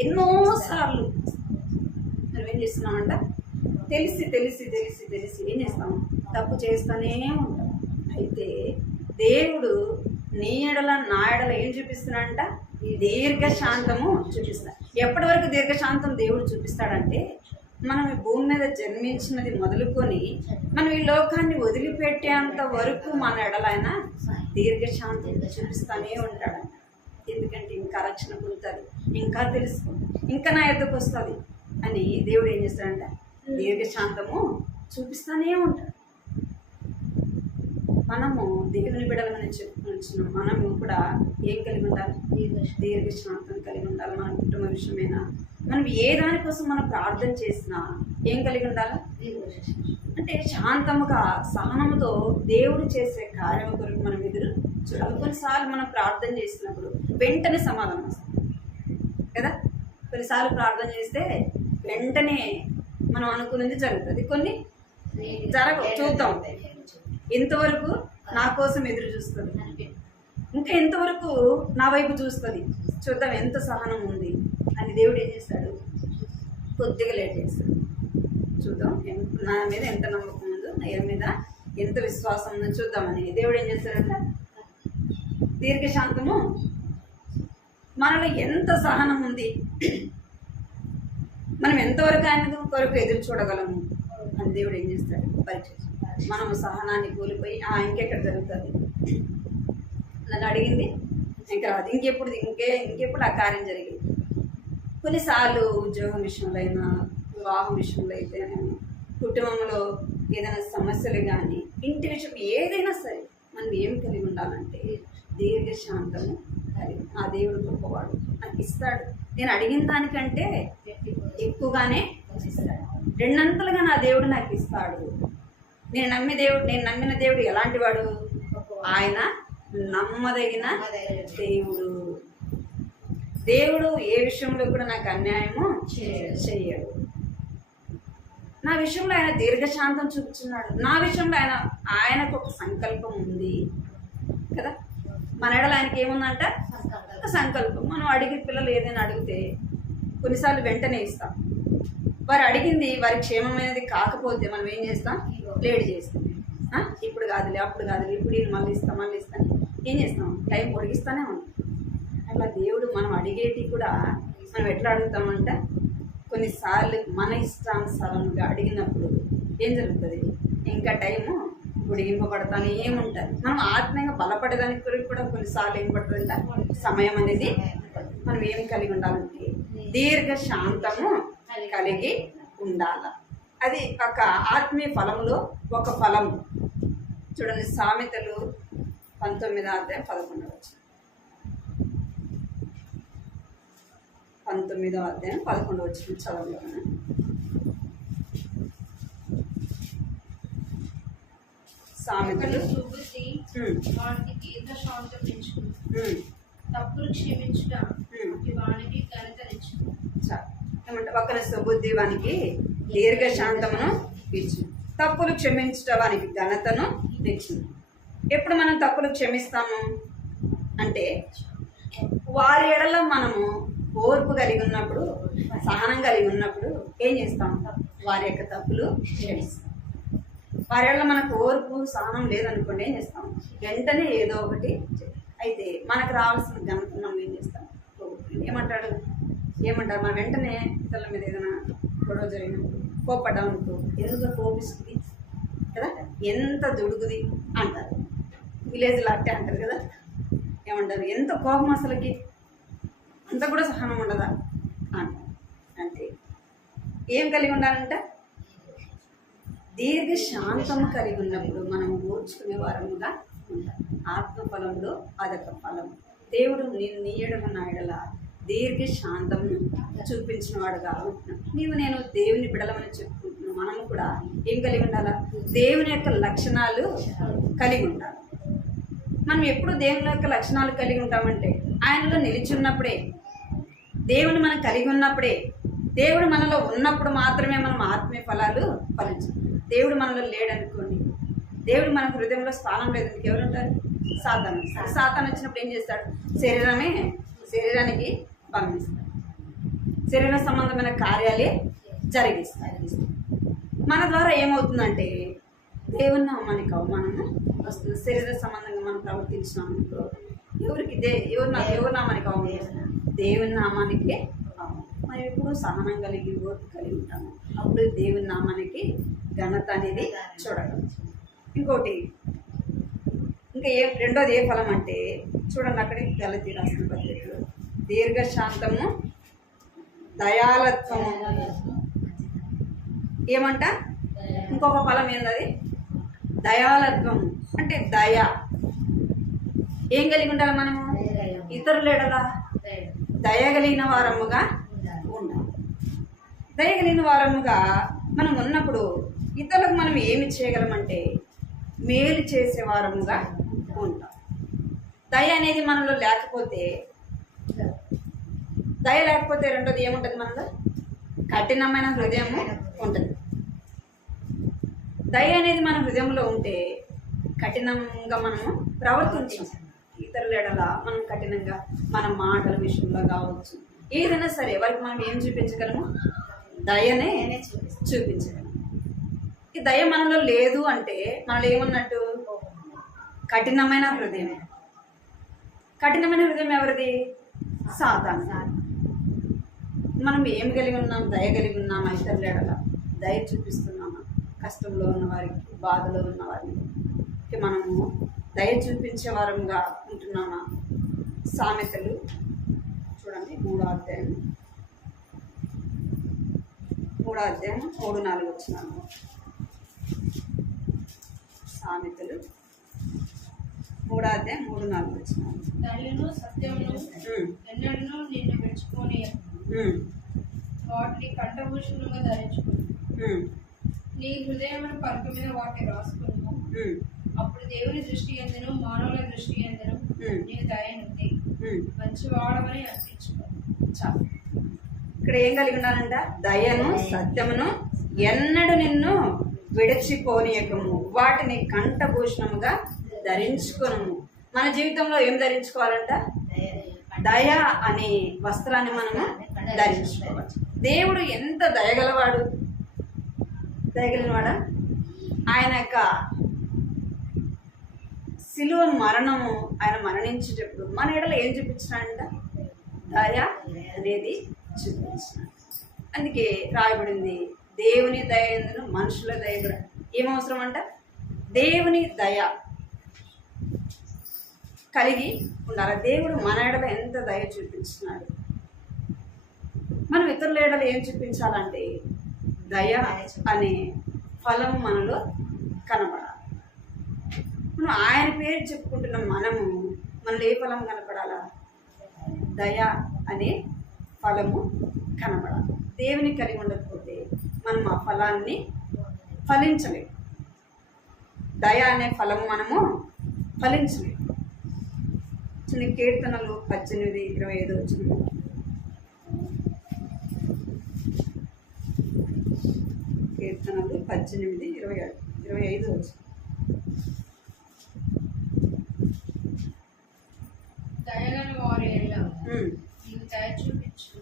ఎన్నోసార్లు మనం ఏం చేస్తున్నామంట, తెలిసి తెలిసి తెలిసి తెలిసి ఏం చేస్తాం, తప్పు చేస్తూనే ఉంటాం. అయితే దేవుడు నీ ఎడల నా ఎడల ఏం చూపిస్తున్నాడంట, దీర్ఘశాంతము చూపిస్తాడు. ఎప్పటి వరకు దీర్ఘశాంతం దేవుడు చూపిస్తాడంటే, మనం ఈ భూమి మీద జన్మించినది మొదలుకొని మనం ఈ లోకాన్ని వదిలిపెట్టేంత వరకు మన ఎడలైనా దీర్ఘశాంతం చూపిస్తూనే ఉంటాడంట. ఎందుకంటే ఇంకా రక్షణ పొందుతుంది, ఇంకా తెలుసుకుంటుంది, ఇంకా నా ఎద్దకు వస్తుంది అని దేవుడు ఏం చేస్తాడంట, దీర్ఘశాంతము చూపిస్తూనే ఉంటాడు. మనము దేవుని బిడ్డలని చెప్పుకుంటున్నాం, మనము కూడా ఏం కలిగి ఉండాలి, దీర్ఘశాంతం కలిగి ఉండాలి. మన కుటుంబ విషయమైనా మనం ఏ దానికోసం మనం ప్రార్థన చేసినా ఏం కలిగి ఉండాలి, అంటే శాంతముగా సహనముతో దేవుడు చేసే కార్యం కొరకు మనం ఎదురు చూడాలి. కొన్నిసార్లు మనం ప్రార్థన చేసినప్పుడు వెంటనే సమాధానం వస్తుంది కదా. కొన్నిసార్లు ప్రార్థన చేస్తే వెంటనే మనం అనుకున్నది జరుగుతుంది, కొన్ని జరగవు, చూద్దాం ఎంతవరకు నా కోసం ఎదురు చూస్తుంది, ఇంకా ఎంతవరకు నా వైపు చూస్తుంది, చూద్దాం ఎంత సహనం ఉంది అని దేవుడు ఏం చేస్తాడు, కొద్దిగా లేట్ చేస్తాడు. చూద్దాం నా మీద ఎంత నమ్మకం ఉందో, నా మీద ఎంత విశ్వాసం ఉందో చూద్దామని దేవుడు ఏం చేస్తాడంటే దీర్ఘశాంతము, మనలో ఎంత సహనం ఉంది, మనం ఎంతవరకు ఆయన కొరకు ఎదురు చూడగలము అని దేవుడు ఏం చేస్తాడు పరీక్ష. మనము సహనాన్ని కోల్పోయి ఇంకెక్కడ జరుగుతుంది, నన్ను అడిగింది ఇంకా రాదు, ఇంకెప్పుడు ఆ కార్యం జరిగింది. కొన్నిసార్లు ఉద్యోగం విషయంలో అయినా, వివాహం విషయంలో అయితే, కుటుంబంలో ఏదైనా సమస్యలు కానీ, ఇంటి విషయం ఏదైనా సరే మనం ఏం కలిగి ఉండాలంటే దీర్ఘశాంతము కలిగి. ఆ దేవుడు గొప్పవాడు, నాకు ఇస్తాడు. నేను అడిగిన దానికంటే ఎక్కువగానే ఇస్తాడు, రెండంతలుగా నా దేవుడు నాకు ఇస్తాడు. నేను నమ్మిన దేవుడు ఎలాంటి వాడు? ఆయన నమ్మదగిన దేవుడు. దేవుడు ఏ విషయంలో కూడా నాకు అన్యాయము చేయడు. నా విషయంలో ఆయన దీర్ఘశాంతం చూపుతున్నాడు. నా విషయంలో ఆయనకు ఒక సంకల్పం ఉంది కదా. మన ఎడల ఆయనకి ఏముందంట? సంకల్పం. మనం అడిగే పిల్లలు ఏదైనా అడిగితే కొన్నిసార్లు వెంటనే ఇస్తాం. వారు అడిగింది వారి క్షేమమైనది కాకపోతే మనం ఏం చేస్తాం? లేట్ చేస్తాం. ఇప్పుడు కాదులే, అప్పుడు కాదులే, ఇప్పుడు ఇది మళ్ళీ ఇస్తాను ఏం చేస్తాం? టైం పొడిగిస్తూనే ఉంటాం. అట్లా దేవుడు మనం అడిగేటి కూడా మనం ఎట్లా అడుగుతామంట, కొన్నిసార్లు మన ఇష్టానుసారంగా అడిగినప్పుడు ఏం జరుగుతుంది? ఇంకా టైము పొడిగింపబడతానే ఏముంటుంది. మనం ఆత్మీయంగా బలపడడానికి కూడా కొన్నిసార్లు ఏం పడుతుందంట? సమయం అనేది. మనం ఏం కలిగి ఉండాలంటే దీర్ఘశాంతము కలిగి ఉండాల. అది ఒక ఆత్మీయ ఫలములో ఒక ఫలము. చూడండి, సామెతలు 19వ అధ్యాయం 11వ వచనం. 19వ అధ్యాయం 11వ వచనం చదవగలను. సామెతలు సుబుద్ధి వానికి దీర్ఘశాంతం పెంచుకుంది, తప్పులు క్షమించుట వానికి ఘనతనిచ్చు. ఏమంటే ఒకరి సుబుద్ధి వానికి దీర్ఘశాంతమును ఇచ్చు, తప్పులు క్షమించుట వానికి ఘనతను తెచ్చింది. ఎప్పుడు మనం తప్పులు క్షమిస్తాము అంటే వారి ఎడల మనము ఓర్పు కలిగి ఉన్నప్పుడు, సహనం కలిగి ఉన్నప్పుడు ఏం చేస్తాం? వారి యొక్క తప్పులు క్షమిస్తాం. వారి ఎడల మనకు ఓర్పు సహనం లేదనుకోండి ఏం చేస్తాం? వెంటనే ఏదో ఒకటి. అయితే మనకు రావాల్సిన ఘనత మనం ఏం చేస్తాం? ఏమంటారు మన వెంటనే ఇతరుల మీద ఏదైనా గొడవ జరిగినప్పుడు కోపడ్డాం అనుకో, ఎందుకు కోపిస్తుంది కదా, ఎంత దుడుగుది అంటారు. విలేజ్లో అట్టే అంటారు కదా. ఏమంటారు? ఎంత కోపం అసలుకి, అంత కూడా సహనం ఉండదా అంటారు. అంటే ఏం కలిగి ఉండాలంట? దీర్ఘశాంతము కలిగి ఉన్నప్పుడు మనం ఓర్చుకునే వారముగా ఉంటాం. ఆత్మఫలంలో అదొక ఫలం. దేవుడు నీ ఎడల ఎడల దీర్ఘశాంతము చూపించిన వాడుగా ఉంటున్నాం. నేను దేవుని బిడలమని చెప్పుకుంటున్నాను. మనం కూడా ఏం కలిగి ఉండాలా? దేవుని యొక్క లక్షణాలు కలిగి ఉండాలి. మనం ఎప్పుడు దేవుని యొక్క లక్షణాలు కలిగి ఉంటామంటే ఆయనలో నిలిచున్నప్పుడే, దేవుని మనం కలిగి ఉన్నప్పుడే, దేవుడు మనలో ఉన్నప్పుడు మాత్రమే మనం ఆత్మీయ ఫలాలు ఫలించాలి. దేవుడు మనలో లేడనుకోండి, దేవుడు మన హృదయంలో స్థానం లేదు, ఎవరుంటారు? సాతాను. సాతాను వచ్చినప్పుడు ఏం చేస్తాడు? శరీరానికి పంపిస్తాడు, శరీర సంబంధమైన కార్యాలే జరిగిస్తాడు. మన ద్వారా ఏమవుతుందంటే దేవుని నామానికి అవమానము వస్తుంది. శరీర సంబంధంగా మనం ప్రవర్తించినాం అనుకో, ఎవరి నామానికి అవమానం? దేవుని నామానికి అవమానం. మనం ఎప్పుడు సహనం కలిగి ఓర్పు కలిగి ఉంటాము. అప్పుడు దేవుని నామానికి ఘనత అనేది చూడగలం. ఇంకోటి ఇంకా రెండోది ఏ ఫలం అంటే చూడండి, అక్కడే గలతీ రాసిన పత్రికలో దీర్ఘశాంతము, దయాలత్వము. ఏమంట? ఇంకొక ఫలం ఏంటది? దయాలత్వము. అంటే దయ. ఏం కలిగి ఉండాలి మనము? ఇతరుల ఎడల దయ కలిగిన వారముగా ఉండాలి. దయ కలిగిన వారముగా మనం ఉన్నప్పుడు ఇతరులకు మనం ఏమి చేయగలమంటే మేలు చేసే వారముగా ఉంటాం. దయ అనేది మనలో లేకపోతే, దయ లేకపోతే రెండోది ఏముంటుంది మనలో? కఠినమైన హృదయము ఉంటుంది. దయ అనేది మన హృదయంలో ఉంటే కఠినంగా మనము ప్రవర్తించాం. ఇతరుల ఎడల మనం కఠినంగా మన మాటల విషయంలో కావచ్చు, ఏదైనా సరే వారికి మనం ఏం చూపించగలము? దయనే చూపించగలము. దయ మనలో లేదు అంటే మనలో ఏమన్నట్టు? కఠినమైన హృదయం. కఠినమైన హృదయం ఎవరిది? సాతాను. మనం ఏం కలిగి ఉన్నాం? దయ కలిగి ఉన్నామా? ఇతరుల ఎడల దయ చూపిస్తున్నామా? కష్టంలో ఉన్న వారికి, బాధలో ఉన్న వారికి మనము దయ చూపించే వారంగా ఉంటున్నామా? సామెతలు చూడండి 3వ అధ్యాయం 3-4 వచ్చినాము. సామెతలు 3వ అధ్యాయం 3-4 వచ్చినాము. దయను సత్యమును ఎన్నడూ నిన్ను విడుచుకొని వాటిని కంఠభూషణంగా ధరించుకుని నీ హృదయమును పలక మీద వాటిని రాసుకున్నాము. అప్పుడు దేవుని దృష్టి ఎందును మానవుల దృష్టి ఎందును నీకు దయ నుండి మంచివాడమని అనిపించుకో. చాలు. ఇక్కడ ఏం కలిగి ఉన్నానంట? దయను సత్యమును ఎన్నడు నిన్ను విడిచిపోనీయకము, వాటిని కంఠభూషణముగా ధరించుకొనము. మన జీవితంలో ఏం ధరించుకోవాలంట? దయ అనే వస్త్రాన్ని మనము ధరించుకోవాలి. దేవుడు ఎంత దయగలవాడు! దయగలిగినవాడా? ఆయన యొక్క శిలువ మరణము, ఆయన మరణించేటప్పుడు మన ఎడల ఏం చూపించినాడంట? దయ అనేది చూపించినాడు. అందుకే రాయబడింది, దేవుని దయ ఎందును మనుషుల దయ కూడా ఏమవసరం అంట? దేవుని దయ కలిగి ఉండాలి. దేవుడు మన ఎడల ఎంత దయ చూపించినాడు. మనం ఇతరుల ఎడల ఏం చూపించాలంటే దయ అనే ఫలం మనలో కనపడాలి. మనం ఆయన పేరు చెప్పుకుంటున్న మనలో ఏ ఫలం కనపడాలా? దయ అనే ఫలము కనపడాలి. దేవుని కలిగి ఉండకపోతే మనం ఆ ఫలాన్ని ఫలించలేము. దయ అనే ఫలము మనము ఫలించలేము. చిన్న కీర్తనలు 18-25 వచ్చింది. కీర్తనలు 18-25 వచ్చింది. దయగల వారి ఎల్లా నీకు దయ చూపించు,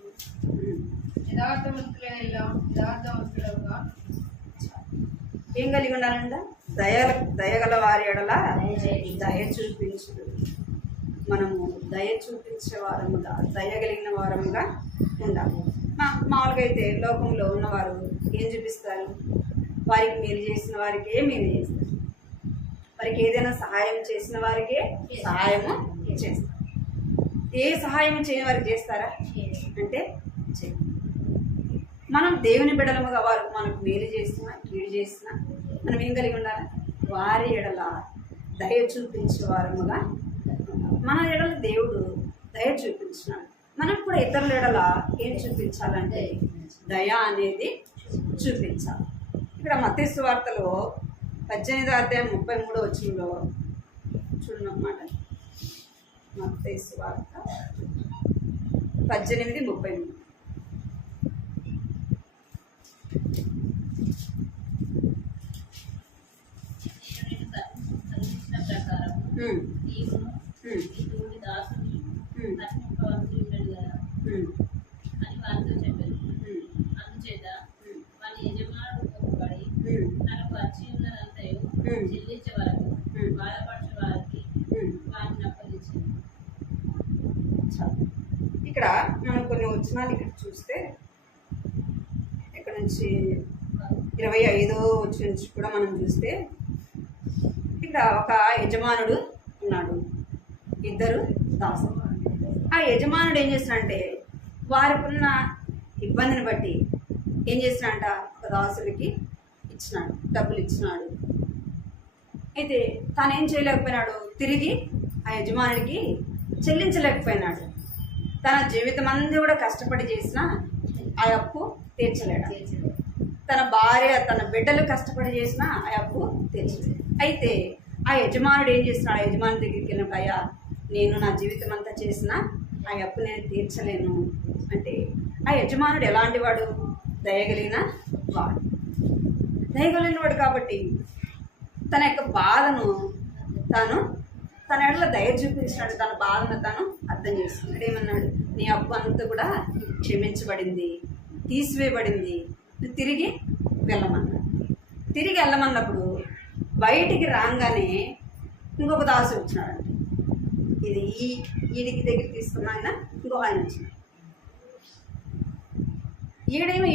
యథార్థవంతుల ఎల్లా యథార్థవంతులుగా. ఏం కలిగి ఉండాలంట? దయగల వారి ఎడల దయ చూపించు. మనము దయ చూపించే వారముగా, దయ కలిగిన వారముగా ఉండాలి. మామూలుగా అయితే లోకంలో ఉన్నవారు ఏం చూపిస్తారు? వారికి మేలు చేసిన వారికే మేలు చేస్తారు. వారికి ఏదైనా సహాయం చేసిన వారికే సహాయము చేస్తారు. ఏ సహాయం చేయని వారికి చేస్తారా అంటే చేయ. మనం దేవుని బిడ్డలముగా వారు మనకు మేలు చేసినా కీడు చేసినా మనం ఏం కలిగి ఉండాలి? వారి ఎడల దయ చూపించే వారముగా. మన ఎడల దేవుడు దయ చూపించినాడు. మనం కూడా ఇతరుల ఎడల ఏం చూపించాలంటే దయ అనేది చూపించాలి. ఇక్కడ మత్తయి సువార్తలో 18వ అధ్యాయం 33వ వచనంలో చూడనమాట. మత్తయి సువార్త 18:33. అని వారితో చెప్పారు. అందుచేత వారి యజమానుడు కోపపడి తనకు వచ్చి ఉన్నదంతయు చెల్లించే వరకు బాధపడే వారికి వారిని అప్పగించింది. ఇక్కడ మనం కొన్ని వచనాలు ఇక్కడ చూస్తే ఇక్కడ నుంచి 25వ వచనం నుంచి కూడా మనం చూస్తే ఇక్కడ ఒక యజమానుడు ఉన్నాడు, 2 దాసులు. ఆ యజమానుడు ఏం చేస్తున్నాడంటే వారికి ఉన్న ఇబ్బందిని బట్టి ఏం చేసినాడంట? ఒక దాసుడికి ఇచ్చినాడు, డబ్బులు ఇచ్చినాడు. అయితే తాను ఏం చేయలేకపోయినాడు? తిరిగి ఆ యజమానుడికి చెల్లించలేకపోయినాడు. తన జీవితం అంతా కూడా కష్టపడి చేసిన ఆ అప్పు తీర్చలేడు. తన భార్య, తన బిడ్డలు కష్టపడి చేసిన ఆ అప్పు తీర్చలేడు. అయితే ఆ యజమానుడు ఏం చేస్తున్నాడు? ఆ యజమాని దగ్గరికి వెళ్ళినప్పుడు, అయ్యా నేను నా జీవితం అంతా చేసిన ఆ అప్పు నేను తీర్చలేను అంటే ఆ యజమానుడు ఎలాంటి వాడు? దయగలిగిన వాడు. దయగలిగిన వాడు కాబట్టి తన యొక్క బాధను తన ఎడల దయ చూపించినాడు. తన బాధను తను అర్థం చేసుకున్నాడు. ఏమన్నాడు? నీ అప్పు అంతా కూడా క్షమించబడింది, తీసివేయబడింది, నువ్వు తిరిగి వెళ్ళమన్నాడు. తిరిగి వెళ్ళమన్నప్పుడు బయటికి రాగానే ఇంకొక దాసు వచ్చినాడంట. ఇది ఈడికి దగ్గర తీసుకున్న ఆయన ఇంకొక ఆయన వచ్చినాడు. ఈడేమో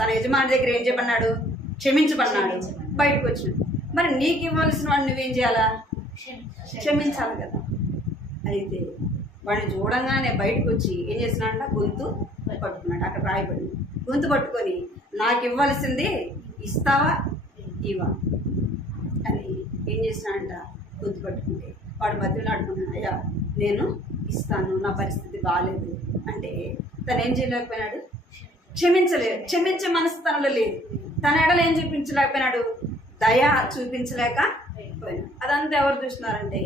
తన యజమాని దగ్గర ఏం చెప్పన్నాడు? క్షమించబడినాడు. బయటకు వచ్చినాడు. మరి నీకు ఇవ్వాల్సిన వాడు నువ్వేం చేయాలా? క్షమించాలి కదా. అయితే వాడిని చూడంగానే బయటకు వచ్చి ఏం చేస్తున్నాడంట? గొంతు పట్టుకున్నాడు. అక్కడ రాయబడింది. గొంతు పట్టుకొని నాకు ఇవ్వాల్సింది ఇస్తావా ఇవా అని ఏం చేసినాడంట? గొంతు పట్టుకుంటే వాడు మధ్యలో ఆడుకున్నాడు. అయ్యా నేను ఇస్తాను, నా పరిస్థితి బాగాలేదు అంటే తను ఏం చేయలేకపోయినాడు? క్షమించలేదు. క్షమించే మనస్తనంలో లేదు. తన ఎడలు ఏం చూపించలేకపోయినాడు? దయ చూపించలేకపోయినాడు. అదంతా ఎవరు చూస్తున్నారంటే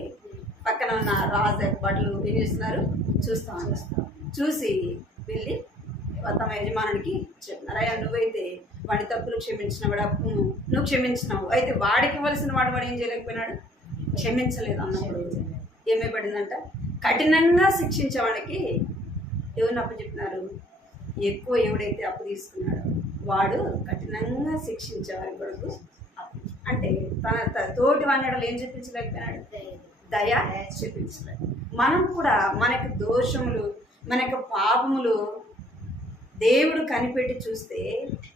పక్కన ఉన్న రాజు బట్టలు ఏం చేస్తున్నారు? చూస్తాం. చూసి వెళ్ళి తమ యజమానుడికి చెప్తున్నారు, అయ్యా నువ్వైతే వాడి తప్పులు క్షమించినవాడు, నువ్వు క్షమించినావు, అయితే వాడికి ఇవ్వాల్సిన వాడు ఏం చేయలేకపోయినాడు? క్షమించలేదు అన్నప్పుడు ఏమైపడిందంట? కఠినంగా శిక్షించేవాడికి ఎవరిని అప్పు చెప్తున్నారు? ఎక్కువ ఎవడైతే అప్పు తీసుకున్నాడో వాడు కఠినంగా శిక్షించేవారి కొరకు అంటే తన తోటి వాడిని ఏం చూపించలేకపోయినాడు? దయ చూపించలేదు. మనం కూడా మనకు దోషములు, మనకు పాపములు దేవుడు కనిపెట్టి చూస్తే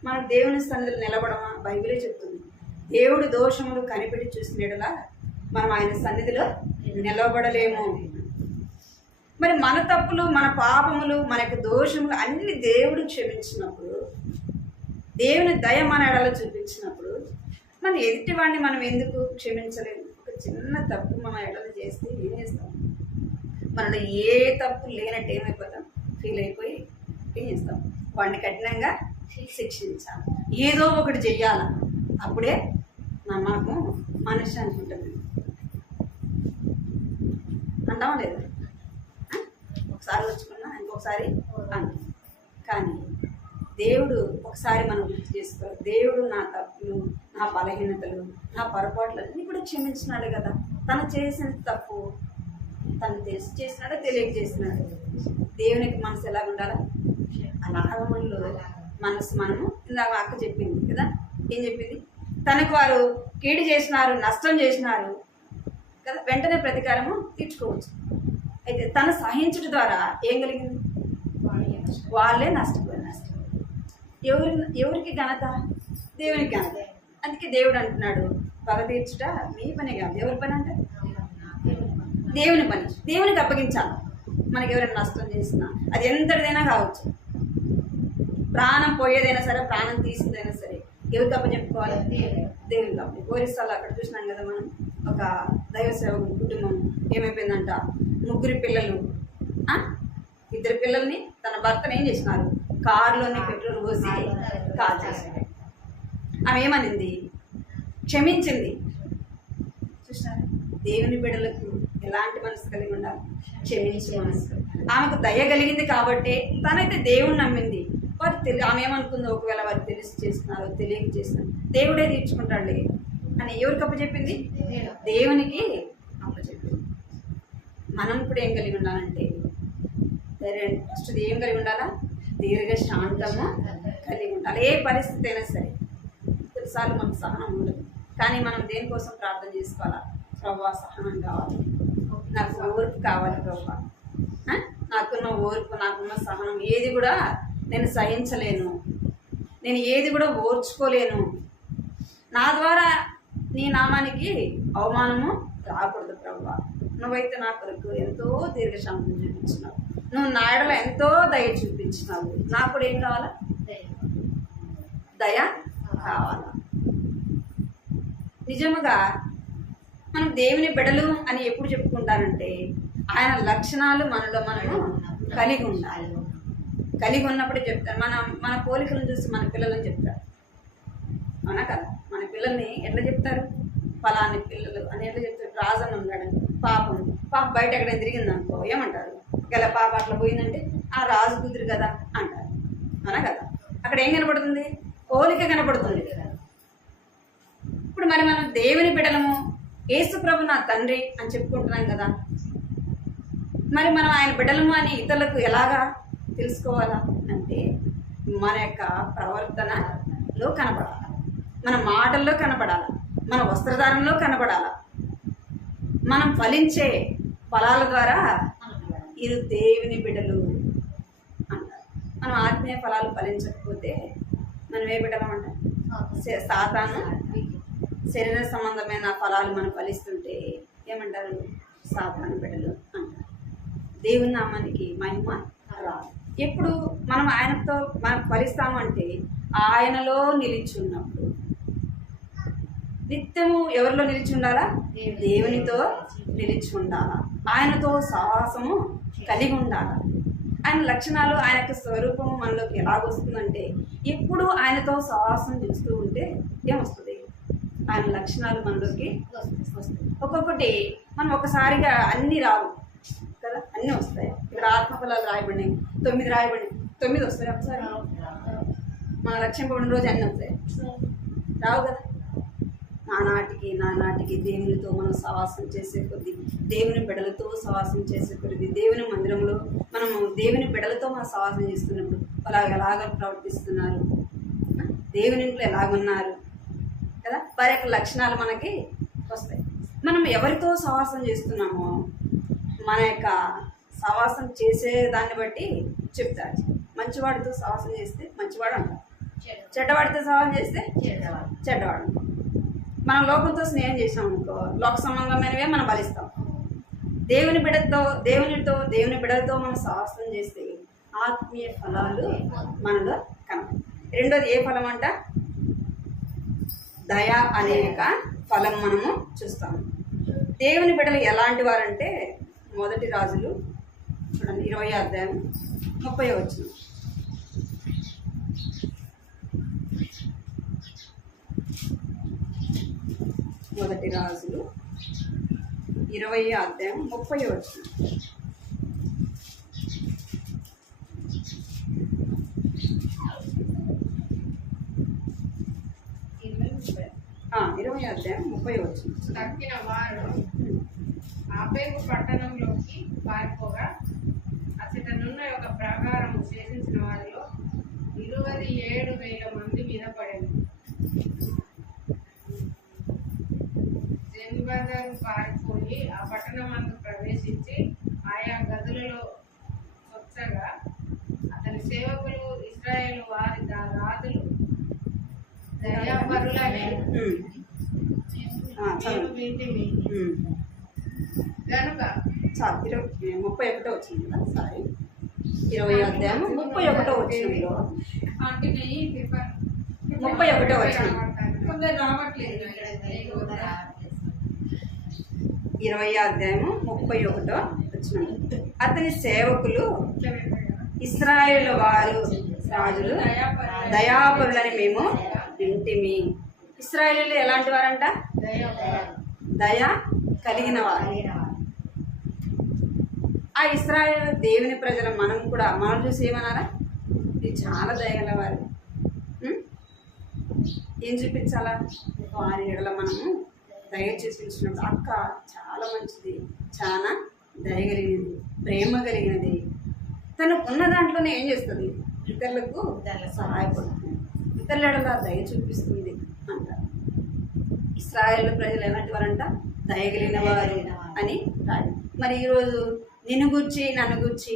మనం దేవుని సన్నిధిలో నిలబడమా? బైబిలే చెప్తుంది. దేవుడు దోషములు కనిపెట్టి చూసినలా మనం ఆయన సన్నిధిలో నిలబడలేము. మరి మన తప్పులు, మన పాపములు, మనకు దోషములు అన్ని దేవుడు క్షమించినప్పుడు, దేవుని దయ మన ఎడలో చూపించినప్పుడు మన ఎదుటి వాడిని మనం ఎందుకు క్షమించలేము? ఒక చిన్న తప్పు మన ఎడలో చేస్తే ఏం చేస్తాం? మనలో ఏ తప్పు లేనట్టు ఏమైపోతాం? ఫీల్ అయిపోయి ఏం చేస్తాం? వాడిని కఠినంగా శిక్షించాలి, ఏదో ఒకటి చెయ్యాలి. అప్పుడే మనకు మనశ్శాంతి ఉంటుంది. అంటామా లేదా? ఒకసారి వచ్చుకున్నా ఇంకొకసారి అంటాం. కానీ దేవుడు ఒకసారి మనం గుర్తు చేసుకోవాలి. దేవుడు నా తప్పులు, నా బలహీనతలు, నా పొరపాట్లు అన్నీ కూడా క్షమించినాడు కదా. తను చేసిన తప్పు తను తెలిసి చేసినాడో తెలియక చేసినాడు. దేవునికి మనసు ఎలా ఉండాలా? అలాగ మనలో మనసు మనము ఇందాక అక్క చెప్పింది కదా, ఏం చెప్పింది? తనకు వారు కీడు చేసినారు, నష్టం చేసినారు కదా, వెంటనే ప్రతీకారము తీర్చుకోవచ్చు. అయితే తను సహించడం ద్వారా ఏం కలిగింది? వాళ్ళే నష్టపోయారు. ఎవరికి ఘనత? దేవునికి ఘనత. అందుకే దేవుడు అంటున్నాడు, పగ తీర్చుట మీ పనే కాదు. ఎవరి పని అంటే దేవుని పని. దేవునికి అప్పగించాలి. మనకి ఎవరైనా నష్టం చేసినా అది ఎంతటిదైనా కావచ్చు, ప్రాణం పోయేదైనా సరే, ప్రాణం తీసిందైనా సరే ఎవరికి అప్పచెప్పుకోవాలి? దేవునికి అప్ప. ఓరిస్తాలో అక్కడ చూసినాం కదా మనం, ఒక దైవ సేవకుడి కుటుంబం ఏమైపోయిందంట, 3 పిల్లలు, 2 పిల్లల్ని తన భర్తను ఏం చేసినారు? కారులోనే పెట్రోల్ పోసి కాల్ చేశారు. ఆమె ఏమనింది? క్షమించింది. చూసినారు దేవుని బిడ్డలకు ఎలాంటి మనసు కలిగి ఉండాలి? క్షమించే మనసు. ఆమెకు దయ కలిగింది కాబట్టి తనైతే దేవుని నమ్మింది. వారు ఆమె ఏమనుకుందో, ఒకవేళ వారు తెలిసి చేస్తున్నారు తెలియక చేస్తున్నారు, దేవుడే తీర్చుకుంటాడులే అని ఎవరికి అప్పచెప్పింది? దేవునికి అప్పచెప్పింది. మనం కూడా ఏం కలిగి ఉండాలంటే ఫస్ట్ ఏం కలిగి ఉండాలా? దీర్ఘ శాంతము కలిగి ఉండాలి. ఏ పరిస్థితి అయినా సరే. కొన్నిసార్లు మనకు సహనం ఉండదు, కానీ మనం దేనికోసం ప్రార్థన చేసుకోవాలా? ప్రభువా సహనం కావాలి, నాకు ఓర్పు కావాలి ప్రభువా, నాకున్న ఓర్పు, నాకున్న సహనం ఏది కూడా నేను సహించలేను, నేను ఏది కూడా ఓర్చుకోలేను, నా ద్వారా నీ నామానికి అవమానము రాకూడదు ప్రభువా. నువ్వైతే నా కొరకు ఎంతో దీర్ఘశాంతం చూపించినావు, నువ్వు నా ఎడల ఎంతో దయ చూపించినావు, నాకు కూడా ఏం కావాలా? దయ కావాలా. నిజముగా మనం దేవుని బిడ్డలు అని ఎప్పుడు చెప్పుకుంటారంటే ఆయన లక్షణాలు మనలో మనము కలిగి ఉండాలి. కలిగి ఉన్నప్పుడే చెప్తారు. మన పోలికలను చూసి మన పిల్లలని చెప్తారు, అవునా కదా? మన పిల్లల్ని ఎట్లా చెప్తారు? ఫలాని పిల్లలు అని ఎట్లా చెప్తారు? రాజన్న ఉన్నాడు, పాప బయట ఎక్కడ తిరిగింది అనుకో ఏమంటారు? గల పాప అట్లా పోయిందంటే ఆ రాజు కూతురు కదా అంటారు, అవునా కదా? అక్కడ ఏం కనపడుతుంది? పోలిక కనపడుతుంది. ఇప్పుడు మరి మనం దేవుని బిడ్డలము, యేసు ప్రభు నా తండ్రి అని చెప్పుకుంటున్నాం కదా, మరి మనం ఆయన బిడ్డలము అని ఇతరులకు ఎలాగా తెలుసుకోవాలా అంటే మన యొక్క ప్రవర్తనలో కనపడాలి. మన మాటల్లో కనపడాలి, మన వస్త్రధారణలో కనపడాలి. మనం ఫలించే ఫలాల ద్వారా ఇది దేవుని బిడ్డలు అంటారు. మనం ఆత్మీయ ఫలాలు ఫలించకపోతే మనం ఏ బిడ్డలం అంటాం? సాతాను శరీర సంబంధమైన ఫలాలు మనం ఫలిస్తుంటే ఏమంటారు? సాతాను బిడ్డలు అంటారు. దేవుని నామానికి మహిమ రాదు. ఎప్పుడు మనం ఆయనతో మనం ఫలిస్తామంటే ఆయనలో నిలిచి ఉన్నప్పుడు. నిత్యము ఎవరిలో నిలిచి ఉండాలా? దేవునితో నిలిచి ఉండాలా, ఆయనతో సహవాసము కలిగి ఉండాలా. ఆయన లక్షణాలు, ఆయన యొక్క స్వరూపము మనలోకి ఎలాగొస్తుందంటే ఎప్పుడు ఆయనతో సహవాసం చేస్తూ ఉంటే ఏమొస్తుంది? ఆయన లక్షణాలు మనలోకి వస్తాయి. ఒక్కొక్కటి మనం ఒకసారిగా అన్ని రావు కదా, అన్నీ వస్తాయి. ఇక్కడ ఆత్మఫలాలు రాయబడినాయి, 9 రాయబడినాయి. 9 వస్తాయి ఒకసారి. మన రక్షింపబడిన రోజు అన్నీ వస్తాయి, రావు కదా. నానాటికి దేవునితో మనం సహవాసం చేసే కొద్ది, దేవుని బిడ్డలతో సహవాసం చేసే కొద్ది, దేవుని మందిరంలో మనము దేవుని బిడ్డలతో మనం సహవాసం చేస్తున్నప్పుడు వాళ్ళు ఎలాగ ప్రవర్తిస్తున్నారు, దేవుని ఇంట్లో ఎలాగున్నారు కదా, వారి యొక్క లక్షణాలు మనకి వస్తాయి. మనం ఎవరితో సహవాసం చేస్తున్నామో మన యొక్క సహవాసం చేసే దాన్ని బట్టి చెప్తారు. మంచివాడితో సహవాసం చేస్తే మంచివాడు అంటారు, చెడ్డవాడితో సహవాసం చేస్తే చెడ్డవాడు. మనం లోకంతో స్నేహం చేసాం అనుకో, లోక సంబంధమైనవే మనం ఫలిస్తాం. దేవుని బిడ్డలతో మనం సహవాసం చేస్తే ఆత్మీయ ఫలాలు మనలో కనపడతాయి. రెండోది ఏ ఫలం అంట? దయ అనే యొక్క ఫలం మనము చూస్తాము. దేవుని బిడ్డలు ఎలాంటి వారంటే, మొదటి రాజులు చూడండి 20వ అధ్యాయం 30వ వచనం. మొదటి రాజులు 20వ అధ్యాయం 30వ వచనం. ఇరవై అధ్యాయం 30వ వచనం. తక్కిన వారు ఆపేపు పట్టణంలోకి పారిపోగా అతనున్న ఒక ప్రాకారం శేషించిన వారిలో 27,000 మంది మీద పడింది. జెన్బదరు పారిపోయి ఆ పట్టణమందు ప్రవేశించి ఆయా గదులలో వచ్చగా అతని సేవకులు ఇశ్రాయేలు వారి రాజులు దయాపరులని వింటిమి గనుక 31వ వచ్చింది కదా, సారీ 20వ అధ్యాయం 31వ వచ్చిందో 31వ వచ్చింది. కొందరు రావట్లేదు. 20వ అధ్యాయం 31వ వచ్చింది. అతని సేవకులు ఇశ్రాయేలు వారు రాజులు దయాపరులని మేము వింటిమి. ఇశ్రాయేలు ఎలాంటి వారంట? దయ కలిగిన వారు. ఆ ఇశ్రాయేలు దేవుని ప్రజలు మనం చూసి ఏమన్నారా? ఇది చాలా దయగలవారు. ఏం చూపించాలా? వారి ఎడల మనము దయ చూపించినప్పుడు అక్క చాలా మంచిది, చాలా దయగలిగినది, ప్రేమ కలిగినది, తను ఉన్న దాంట్లోనే ఏం చేస్తుంది? ఇతరులకు సహాయపడుతుంది, ఇతరుల ఎడల దయ చూపిస్తుంది అంటారు. ఇశ్రాయేలు ప్రజలు ఎలాంటి వారంట? దయగలిగిన వారు అని రాడు. మరి ఈరోజు నిన్ను గూర్చి నన్ను గూర్చి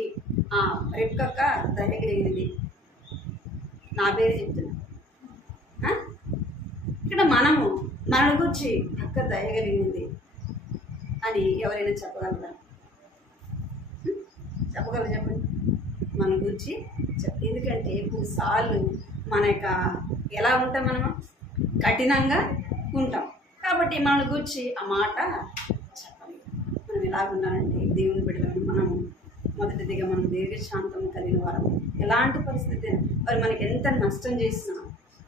రెక్కక్క దయగలిగినది, నా పేరు చెప్తున్నా. ఇక్కడ మన గూర్చి అక్క దయగలిగినది అని ఎవరైనా చెప్పగలరా? చెప్పగలరు? చెప్పండి. మన గురించి ఎందుకంటే కొన్నిసార్లు మన యొక్క ఎలా ఉంటాం, మనము కఠినంగా ఉంటాం కాబట్టి మన గురించి ఆ మాట చెప్పాలి. మనం ఎలాగున్నారంటే దేవుని బిడ్డలను మనము మొదటిదిగా మనం దీర్ఘశాంతం కలిగిన వారు. ఎలాంటి పరిస్థితి వారు మనకి ఎంత నష్టం చేసినా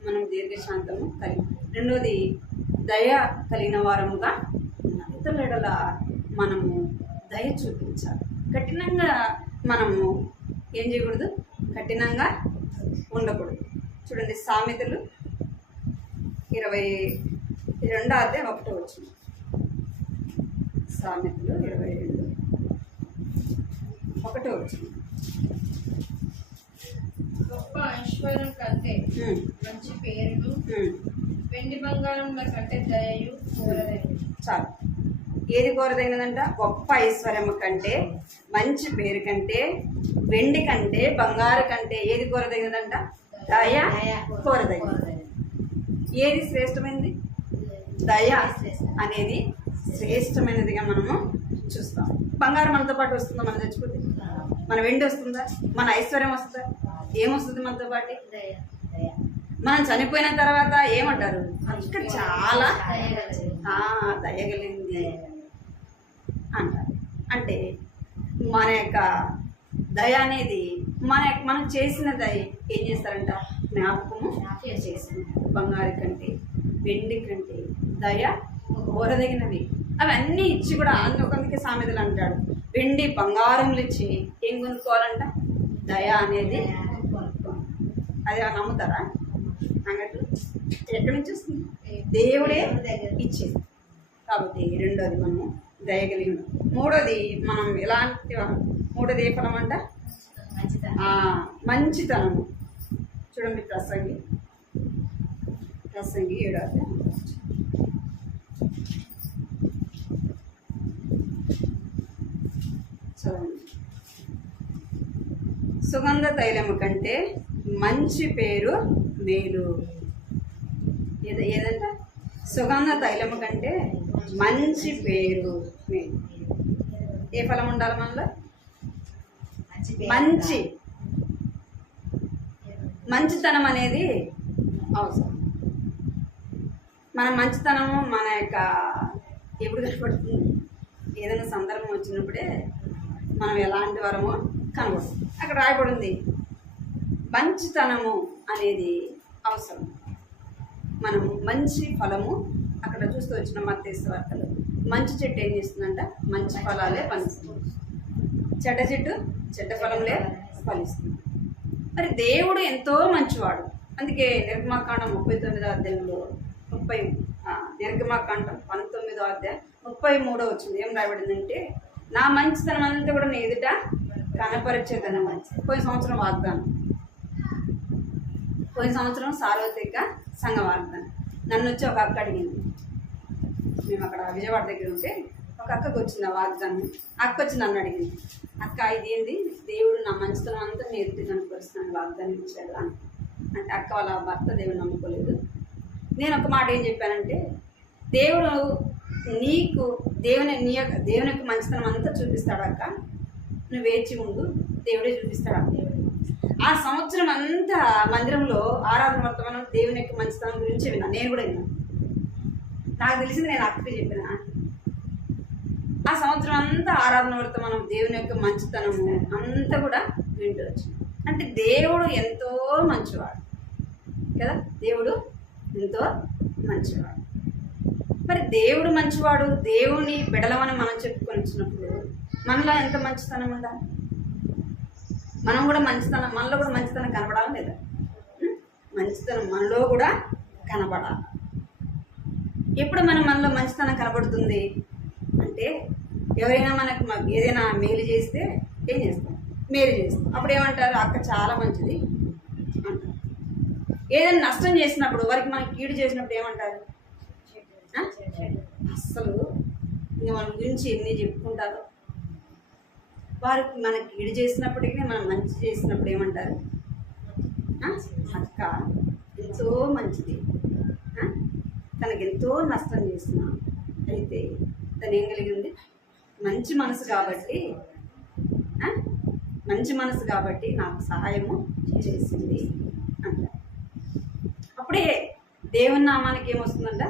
మనం దీర్ఘశాంతము కలిగి. రెండోది దయ కలిగిన వారముగా ఇతరుల ఎడల మనము దయ చూపించాలి. కఠినంగా మనము ఏం చేయకూడదు, కఠినంగా ఉండకూడదు. చూడండి సామెతలు 22వ అధ్యాయం 1వ వచనం. సామెతలు 22:1 వచనం. గొప్ప ఐశ్వర్యం కంటే మంచి పేరును వెండి బంగారముల కంటే దయయు కోరదైనది. చాలు. ఏది కోరదైనదంట? గొప్ప ఐశ్వర్యం కంటే, మంచి పేరు కంటే, వెండి కంటే, బంగారు కంటే ఏది కోరదైనదంట? దయ కోరదైనది. ఏది శ్రేష్టమైనది? దయ అనేది శ్రేష్టమైనదిగా మనము చూస్తాం. బంగారం మనతో పాటు వస్తుందా? మనం చచ్చిపోతే మన వెండి వస్తుందా? మన ఐశ్వర్యం వస్తుందా? ఏమొస్తుంది మనతో పాటు? మనం చనిపోయిన తర్వాత ఏమంటారు? అక్కడ చాలా దయగలిగింది అంటారు. అంటే మన యొక్క దయ అనేది మనం చేసిన దయ ఏం చేస్తారంట? జ్ఞాపకము చేసింది. బంగారు కంటే, వెండి కంటే దయ కోరదగినవి. అవన్నీ ఇచ్చి కూడా అందుకే సామెతలు అంటాడు, వెండి బంగారములు ఇచ్చి ఏం కొనుక్కోవాలంట? దయ అనేది అది నమ్ముతారా? అన్నట్టు ఎక్కడి నుంచి వస్తుంది? దేవుడే ఇచ్చేది. కాబట్టి రెండోది మనము దయగలిగి ఉన్నాం. మూడోది మనం ఎలాంటి, మూడోది ఏ ఫలం అంట? మంచితనము. చూడండి ప్రసంగి 7వ చదవండి. సుగంధ తైలము కంటే మంచి పేరు మేలు. ఏదంట? సుగంధ తైలము కంటే మంచి పేరు మేలు. ఏ ఫలం ఉండాలి మనలో? మంచితనం అనేది అవసరం. మన మంచితనము మన యొక్క ఎప్పుడు కనపడుతుంది? ఏదైనా సందర్భం వచ్చినప్పుడే మనం ఎలాంటి వరమో కనబడుతుంది. అక్కడ రాయబడింది మంచితనము అనేది అవసరం. మనము మంచి ఫలము అక్కడ చూస్తూ వచ్చిన మత్తయి వార్తలు, మంచి చెట్టు ఏం చేస్తుందంట? మంచి ఫలాలే ఫలిస్తుంది. చెడ్డ చెట్టు చెడ్డ ఫలంలే ఫలిస్తుంది. మరి దేవుడు ఎంతో మంచివాడు. అందుకే నిర్గమాకాండం 39వ అధ్యాయంలో నిర్గమాకాండం 19వ అధ్యాయం 33వ వచ్చింది. ఏం రాయబడిందంటే, నా మంచితనం అంతా కూడా నీ ఎదుట కనపరిచేదన. పోయిన సంవత్సరం వాగ్దానం, పోయిన సంవత్సరం సార్వత్రిక సంఘ వాగ్దానం. నన్ను వచ్చి ఒక అక్క అడిగింది. మేము అక్కడ విజయవాడ దగ్గర ఉంటే ఒక అక్కకు వచ్చింది ఆ వాగ్దానం. అక్క వచ్చి నన్ను అడిగింది, అక్క ఇదేంది? దేవుడు నా మంచితనం అంతా నీ ఎదుటి కనుపరుస్తున్నాను వాగ్దానం ఇచ్చాడు అని. అంటే అక్క వాళ్ళ భర్త దేవుడు నమ్ముకోలేదు. నేను ఒక మాట ఏం చెప్పానంటే, దేవుడు నీకు దేవుని యొక్క మంచితనం అంతా చూపిస్తాడు అక్క, నువ్వు వేచి ఉండు, దేవుడే చూపిస్తాడు అక్క. ఆ సంవత్సరం అంతా మందిరంలో ఆరాధన వర్తమానం దేవుని యొక్క మంచితనం గురించి విన్నా. నేను కూడా విన్నాను. నాకు తెలిసింది నేను అక్కకి చెప్పిన. ఆ సంవత్సరం అంతా ఆరాధన వర్తమానం దేవుని యొక్క మంచితనము అంతా కూడా వింటూ వచ్చింది. అంటే దేవుడు ఎంతో మంచివాడు కదా. దేవుడు ఎంతో మంచివాడు. మరి దేవుడు మంచివాడు, దేవుని బిడలమని మనం చెప్పుకొని వచ్చినప్పుడు మనలో ఎంత మంచితనం ఉండాలి? మనం కూడా మంచితనం, మనలో కూడా మంచితనం కనబడాలి లేదా? మంచితనం మనలో కూడా కనబడాలి. ఎప్పుడు మనలో మంచితనం కనబడుతుంది అంటే, ఎవరైనా మనకు ఏదైనా మేలు చేస్తే ఏం చేస్తాం? మేలు చేస్తాం. అప్పుడు ఏమంటారు? అక్క చాలా మంచిది అంటారు. ఏదైనా నష్టం చేసినప్పుడు, వారికి మనకి కీడు చేసినప్పుడు ఏమంటారు? అస్సలు ఇంక మన గురించి ఎన్ని చెప్పుకుంటారో. వారికి మనకి కీడు చేసినప్పటికీ మనం మంచి చేసినప్పుడు ఏమంటారు? అక్క ఎంతో మంచిది, తనకి ఎంతో నష్టం చేసిన, అయితే తను ఏం కలిగింది? మంచి మనసు కాబట్టి, మంచి మనసు కాబట్టి నాకు సహాయము చేసింది అంటారు. అప్పుడే దేవుని నామానికి ఏమొస్తుందంట?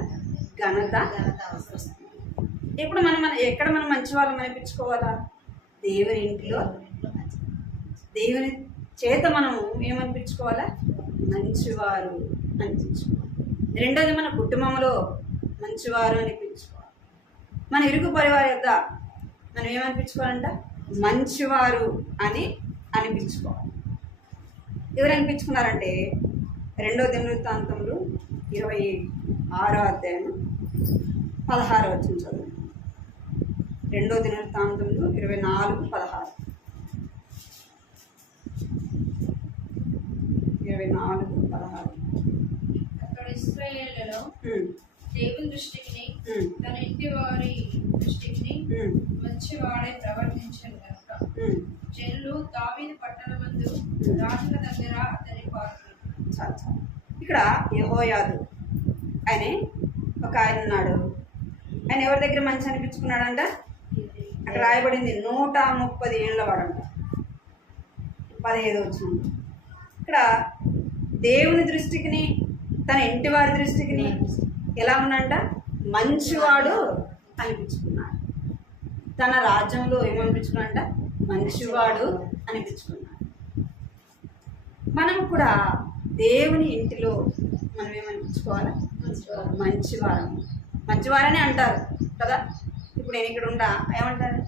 ఘనత వస్తుంది. ఇప్పుడు ఎక్కడ మనం మంచి వాళ్ళం అనిపించుకోవాలా? దేవుని ఇంటిలో దేవుని చేత మనము ఏమనిపించుకోవాలా? మంచివారు అనిపించుకోవాలి. రెండోది మన కుటుంబంలో మంచివారు అనిపించుకోవాలి. మన ఇరుగు పరివారి యొద్ద మనం ఏమనిపించుకోవాలంట? మంచివారు అని అనిపించుకోవాలి. ఎవరు అనిపించుకున్నారంటే 2వ దినవృత్తాంతములు 26వ అధ్యాయం 16వ వచనం చదువు. 2వ దినవృత్తాంతములు 24:16. 24:16. అక్కడ ఇశ్రాయేలులో ఉమ్, దేవుని దృష్టికి ఉమ్, తన ఇంటి వారి దృష్టికి ఉమ్, మంచివాడే ప్రవర్తించను కనుక ఉమ్. జనులు దావీదు పట్టణమందు రాజుల దగ్గర అతని పార్కులు. చాలు చాలు. ఇక్కడ యెహోయాదు ఆయన ఒక ఆయన ఉన్నాడు. ఆయన ఎవరి దగ్గర మంచి అనిపించుకున్నాడంట? అక్కడ రాయబడింది 130 ఏళ్ళ వాడంట. 15 వచ్చింది. ఇక్కడ దేవుని దృష్టికి తన ఇంటి వారి దృష్టికి ఎలా ఉన్నంట? మంచివాడు అనిపించుకున్నాడు. తన రాజ్యంలో ఏమనిపించుకున్నాడంట? మంచివాడు అనిపించుకున్నాడు. మనం కూడా దేవుని ఇంటిలో మనం ఏమనిపించుకోవాలా? మంచివారము. మంచివారనే అంటారు కదా. ఇప్పుడు నేను ఇక్కడ ఉంటా, ఏమంటారు?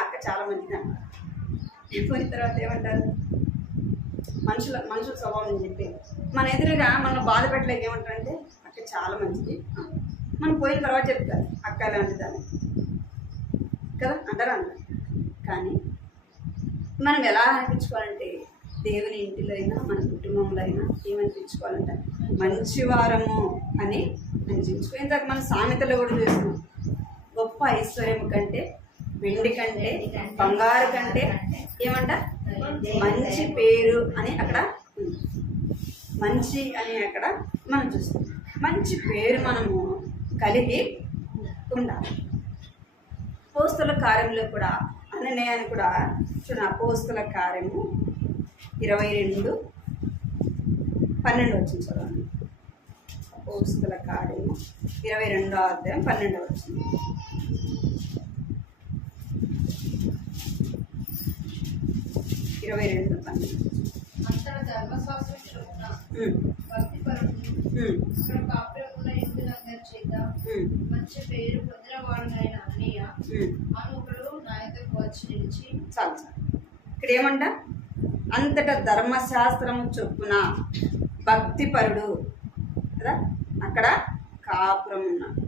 అక్క చాలా మంచిది అంటారు. పోయిన తర్వాత ఏమంటారు? మనుషుల స్వభావం అని చెప్పి మన ఎదురుగా మనం బాధ పెట్టలేక ఏమంటారంటే అక్క చాలా మంచిది. మనం పోయిన తర్వాత చెప్తారు అక్క లాంటిదని కదా, అంటారా? అంటారు. కానీ మనం ఎలా అనిపించుకోవాలంటే దేవుని ఇంటిలో అయినా మన కుటుంబంలో అయినా ఏమనిపించుకోవాలంటే మంచివారము అని అనిపించుకో. ఇంతకు మన సామెతలో కూడా చూస్తున్నాం. గొప్ప ఐశ్వర్యం కంటే, వెండి కంటే, బంగారు కంటే ఏమంట? మంచి పేరు అని అక్కడ ఉంది. మంచి అని అక్కడ మనం చూస్తాం. మంచి పేరు మనము కలిగి ఉండాలి. అపోస్తల కార్యంలో కూడా అననీయ కూడా చూడండి. అపోస్తల కార్యము 22:12 వచ్చింది చూడండి. అపోస్తల కార్యము 22వ అధ్యాయం 12 వచ్చింది. 22:12. అంతట ధర్మశాస్త్రం చొప్పున ఉమ్, భక్తిపరుడు ఉమ్, ఇక్కడ కాపురమున్న యూదులందరి చేత ఉమ్, మంచి పేరు పొందినవాడునైన అన్నయ్య ఉమ్. అనుకుడు నాయకులకు వచ్చి నిలిచి చాలు చాలు. ఇక్కడ ఏమంట? అంతటా ధర్మశాస్త్రము చొప్పున భక్తిపరుడు కదా, అక్కడ కాపురం ఉన్నాడు.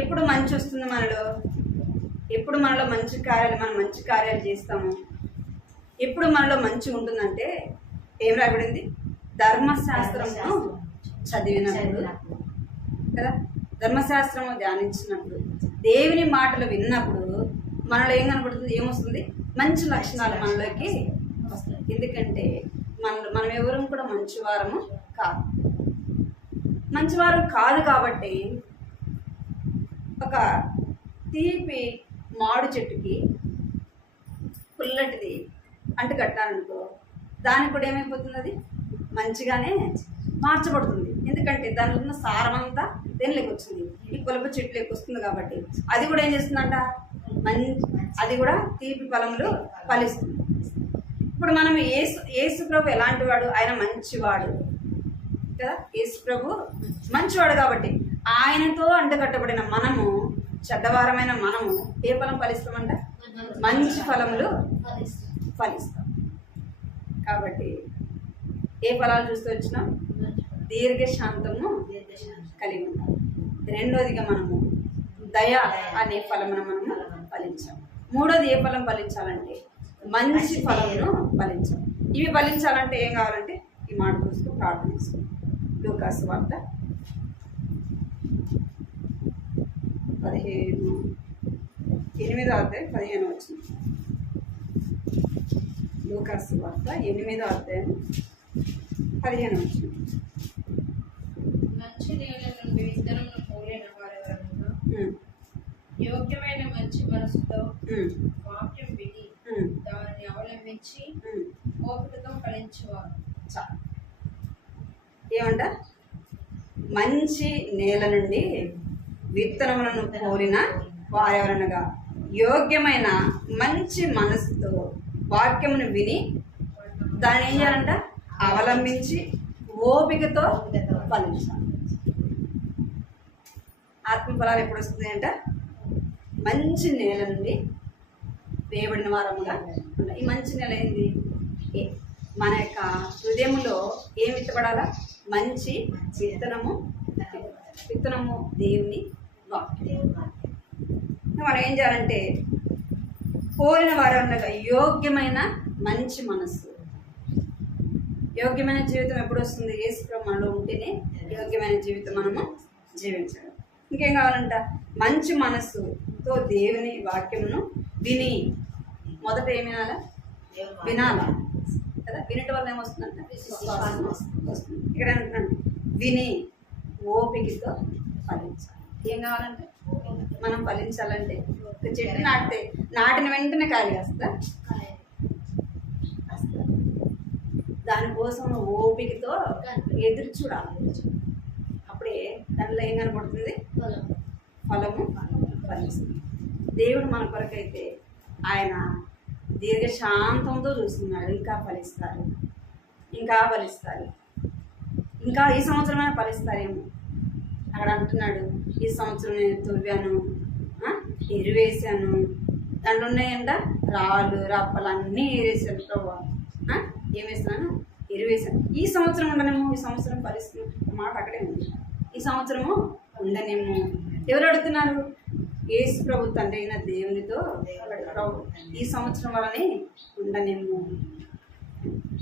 ఎప్పుడు మంచి వస్తుంది మనలో? ఎప్పుడు మనలో మంచి కార్యాలు, మనం మంచి కార్యాలు చేస్తాము. ఎప్పుడు మనలో మంచి ఉంటుందంటే ఏం రాయబడింది? ధర్మశాస్త్రము చదివినప్పుడు కదా, ధర్మశాస్త్రము ధ్యానించినప్పుడు, దేవుని మాటలు విన్నప్పుడు మనలో ఏం కనపడుతుంది? ఏమొస్తుంది? మంచి లక్షణాలు మనలోకి వస్తాయి. ఎందుకంటే మనం ఎవరు కూడా మంచివారము కాదు. మంచివారం కాదు కాబట్టి ఒక తీపి మాడు చెట్టుకి పుల్లటిది అంటు కట్టాలనుకో, దానికి కూడా ఏమైపోతుంది? అది మంచిగానే మార్చబడుతుంది. ఎందుకంటే దానిలో ఉన్న సారం అంతా దేనిలోకి వచ్చింది? ఈ పులప చెట్టులోకి వస్తుంది. కాబట్టి అది కూడా ఏం చేస్తుందంట? అది కూడా తీపి ఫలములు ఫలిస్తుంది. ఇప్పుడు మనం యేసు ప్రభు ఎలాంటి వాడు? ఆయన మంచివాడు కదా. యేసు ప్రభు మంచివాడు కాబట్టి ఆయనతో అంటగట్టబడిన మనము, చెడ్డవారమైన మనము ఏ ఫలం ఫలిస్తామంట? మంచి ఫలములు ఫలిస్తాం. కాబట్టి ఏ ఫలాలు చూస్తూ వచ్చినాం? దీర్ఘశాంతము కలిగి ఉన్నాం. రెండోదిగా మనము దయ అనే ఫలమును మనము ఫలించాం. మూడోది ఏ ఫలం ఫలించాలంటే మంచి ఫలమును ఫలించాం. ఇవి ఫలించాలంటే ఏం కావాలంటే ఈ మాట చూస్తూ ప్రార్థన చేసుకుంటాం. లూకాసు వార్త 8వ అధ్యాయం 15 వచ్చింది. లూకాసు వార్త 8వ అధ్యాయం 15 వచ్చింది. మంచి నేల నుండి విత్తనమును పోలిన వారెవరనగా యోగ్యమైన మంచి మనసుతో వాక్యం విని దానిని అవలంబించి ఓపికతో ఫలించేవారు. ఏమంట? మంచి నేల నుండి విత్తనములను కోరిన వారెవరనగా యోగ్యమైన మంచి మనసుతో వాక్యమును విని దాన్ని ఏం చేయాలంట? అవలంబించి ఓపికతో ఫలించాలి. ఆత్మఫలాలు ఎప్పుడు వస్తుంది అంట? మంచి నేల నుండి వేయబడిన వారముగా ఉండాలి. ఈ మంచి నేల ఏంది? మన యొక్క హృదయంలో ఏం విత్తబడాలా? మంచి విత్తనము దేవుని వాక్యం. మనం ఏం చేయాలంటే కోరిన వారు ఉండగా యోగ్యమైన మంచి మనస్సు. యోగ్యమైన జీవితం ఎప్పుడు వస్తుంది? యేసు ప్రభు మనలో ఉంటేనే యోగ్యమైన జీవితం మనము జీవించడం. ఇంకేం కావాలంట? మంచి మనస్సుతో దేవుని వాక్యమును విని, మొదట ఏమి వినాలా? వినాలా కదా. వినటం వల్ల ఏమొస్తుందంట? విశ్వాసం వస్తుంది. ఇక్కడ అంటున్నాను, విని ఓపికతో ఫలించాలి. ఏం కావాలంటే మనం ఫలించాలంటే ఒక చెట్టు నాటితే నాటిన వెంటనే కాయలు కాస్తా, దానికోసం ఓపికతో ఎదురు చూడాలి. అప్పుడే దాంట్లో ఏం కనపడుతుంది? ఫలము ఫలిస్తుంది. దేవుడు మన కొరకైతే ఆయన దీర్ఘశాంతంతో చూస్తున్నాడు. ఇంకా ఫలిస్తారు, ఇంకా ఫలిస్తారు, ఇంకా ఈ సంవత్సరమైనా ఫలిస్తారేమో. అక్కడ అంటున్నాడు, ఈ సంవత్సరం నేను తవ్వాను, ఎరువేసాను, దాంట్లో ఉన్నాయంట రాళ్ళు రప్పలు అన్నీ ఏరేసాను ప్రభు. ఏం వేస్తున్నాను? ఎరువేసాను. ఈ సంవత్సరం ఉండనేమో, ఈ సంవత్సరం ఫలిస్తుంది మాట అక్కడే ఉంది. ఈ సంవత్సరము ఉండనేమో. ఎవరు అడుగుతున్నారు? యేసు ప్రభు తండ్రి అయిన దేవునితో ప్రభు ఈ సంవత్సరం వల్లనే ఉండనేమో.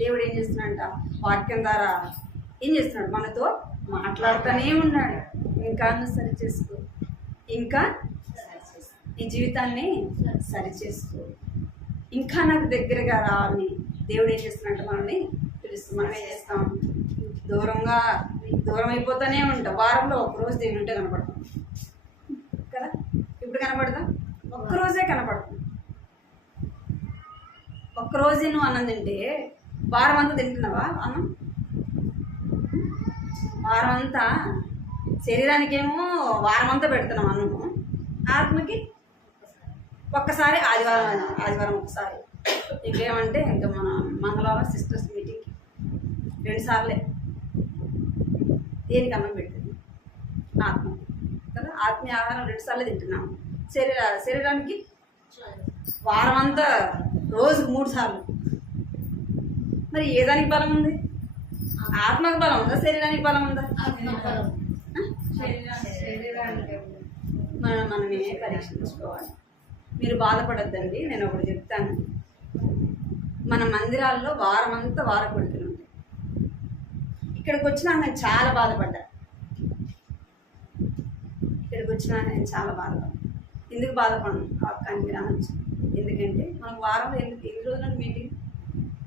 దేవుడు ఏం చేస్తున్నాడంట? వాక్యం ద్వారా ఏం చేస్తున్నాడు? మనతో మాట్లాడుతూనే ఉన్నాడు. ఇంకా సరి చేసుకో, ఇంకా నీ జీవితాన్ని సరి చేసుకో, ఇంకా నాకు దగ్గరగా రావాలని దేవుడు ఏం చేస్తున్నాడంటే మనల్ని పిలుస్తూ, మనం ఏం చేస్తాం? దూరం అయిపోతూనే ఉంటాం. వారంలో ఒక్కరోజు దేవుని ఉంటే కనపడతాం కదా. ఇప్పుడు కనపడదా? ఒక్కరోజే కనపడుతుంది. ఒక్కరోజే నువ్వు అన్నం తింటే వారం అంతా తింటున్నావా అన్నం? వారం అంతా శరీరానికేమో వారం అంతా పెడుతున్నాం అన్నము, ఆత్మకి ఒక్కసారి ఆదివారం ఒకసారి. ఇంకేమంటే ఇంకా మన మంగళవారం సిస్టర్స్ మీటింగ్కి 2 సార్లే. దేనికి అన్నం పెట్టింది? ఆత్మ కదా. ఆత్మీయ ఆహారం 2 సార్లే తింటున్నాము. శరీరానికి వారం అంతా రోజుకు 3 సార్లు. మరి ఏ దానికి బలం ఉంది? ఆత్మకు బలం ఉందా? శరీరానికి బలం ఉందా? మనమే పరీక్షించుకోవాలి. మీరు బాధపడద్దండి, నేను ఒకటి చెప్తాను. మన మందిరాల్లో వారమంతా వారకొడుకులు ఉంటాయి. ఇక్కడికి వచ్చినా నేను చాలా బాధపడ్డా. చాలా బాధపడ్డా. ఎందుకు బాధపడను అక్క అని మీరు అనొచ్చు. ఎందుకంటే మనకు వారంలో ఎన్ని రోజులు మీటింగ్?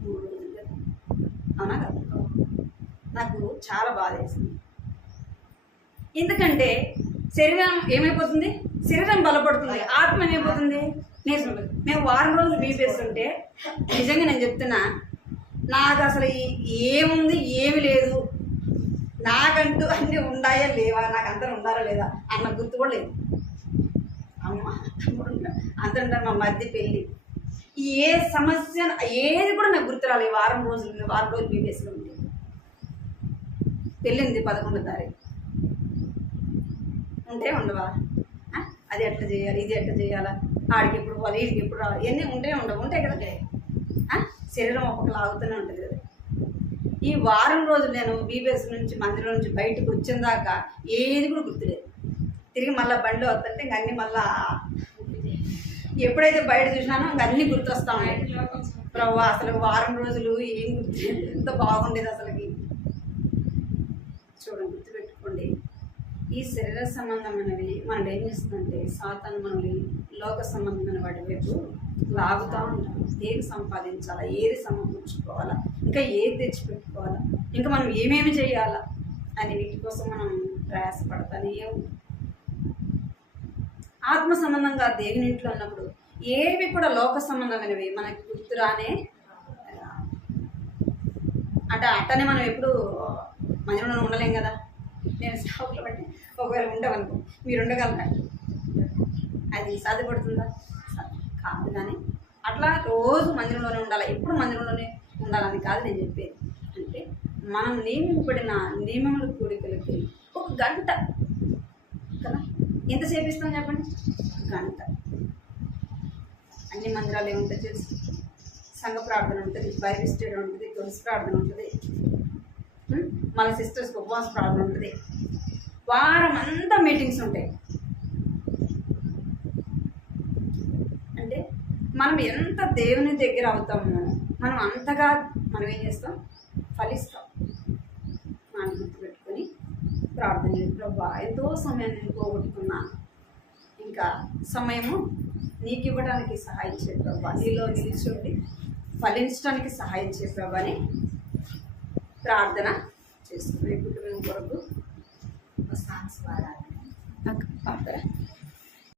3 రోజులు కదా, అవునా కదా. నాకు చాలా బాధ వేసింది. ఎందుకంటే శరీరం ఏమైపోతుంది? శరీరం బలపడుతుంది, ఆత్మ ఏమైపోతుంది? మేము వారం రోజులు బీపేస్తుంటే నిజంగా నేను చెప్తున్నా, నాకు అసలు ఏముంది ఏమి లేదు, నాకంటూ అన్నీ ఉన్నాయా లేవా, నాకు అందరూ ఉండారా లేదా అన్న గుర్తు కూడా లేదు. అమ్మ తమ్ముడు అంత మా మధ్య పెళ్ళి, ఏ సమస్య ఏది కూడా నాకు గుర్తు రాలేదు. వారం రోజులు బీపీఎస్లో ఉంటే పెళ్ళింది 11వ తారీఖు. ఉంటే ఉండవా? అది ఎట్లా చేయాలి, ఇది ఎట్లా చేయాలా, ఆడికి ఎప్పుడు పోవాలి, వీడికి ఎప్పుడు రావాలి, ఇవన్నీ ఉంటాయి కదా. శరీరం ఒక్కొక్క లాగుతూనే ఉంటుంది కదా. ఈ వారం రోజులు నేను బీబీఎస్ నుంచి మందిరం నుంచి బయటకు వచ్చిన దాకా ఏది కూడా గుర్తులేదు. తిరిగి మళ్ళీ బండి వస్తుంటే ఇంక అన్నీ మళ్ళా ఎప్పుడైతే బయట చూసినానో ఇంక అన్నీ గుర్తొస్తా ఉన్నాయి. ప్రభు అసలు వారం రోజులు ఏం గుర్తు, ఎంత బాగుండేది అసలుకి. చూడండి, గుర్తుపెట్టుకోండి, ఈ శరీర సంబంధమైనవి మనం ఏం చేస్తుందంటే సాతాను మనల్ని లోక సంబంధమైన వాటి వైపు లాగుతూ ఉంటాం. ఏది సంపాదించాలా, ఏది సమకూర్చుకోవాలా, ఇంకా ఏది తెచ్చిపెట్టుకోవాలా, ఇంకా మనం ఏమేమి చేయాలా అని వీటి కోసం మనం ప్రయాసపడతానే ఉంటాం. ఆత్మ సంబంధంగా దేవుని ఇంట్లో ఉన్నప్పుడు ఏవి కూడా లోక సంబంధమైనవి మనకి గుర్తురానే. అంటే అట్టనే మనం ఎప్పుడు మందిరంలో ఉండలేం కదా. నేను సాగులో బట్టి ఒకవేళ ఉండవనుకో, మీరు ఉండగలరా? అది సాధ్యపడుతుందా? కాదు. కానీ అట్లా రోజు మందిరంలోనే ఉండాలి, ఎప్పుడు మందిరంలోనే ఉండాలని కాదు నేను చెప్పేది. అంటే మనం నియమింపబడిన నియమముల కూడికలకి 1 గంట కదా. ఎంతసేపు ఇస్తాం చెప్పండి? 1 గంట. అన్ని మందిరాలు ఏముంటుంది చూసి, సంఘ ప్రార్థన ఉంటుంది, బైబిల్ స్టడీ ఉంటుంది, తులసి ప్రార్థన ఉంటుంది, మళ్ళీ సిస్టర్స్కి ఉపవాస ప్రార్థన ఉంటుంది, వారం అంతా మీటింగ్స్ ఉంటాయి. అంటే మనం ఎంత దేవుని దగ్గర అవుతామో మనం అంతగా మనం ఏం చేస్తాం? ఫలిస్తాం. మనం గుర్తుపెట్టుకొని ప్రార్థన చేయండి. ప్రభా, ఎంతో సమయాన్ని నేను పోగొట్టుకున్నాను, ఇంకా సమయము నీకు ఇవ్వడానికి సహాయం చేయ ప్రభా, నీలో నిలిచుండి ఫలించడానికి సహాయం చేయ ప్రభా అని ప్రార్థన చేసుకునే కుటుంబం కొరకు సాంగ్స్ పాడాలి. పాడతారా?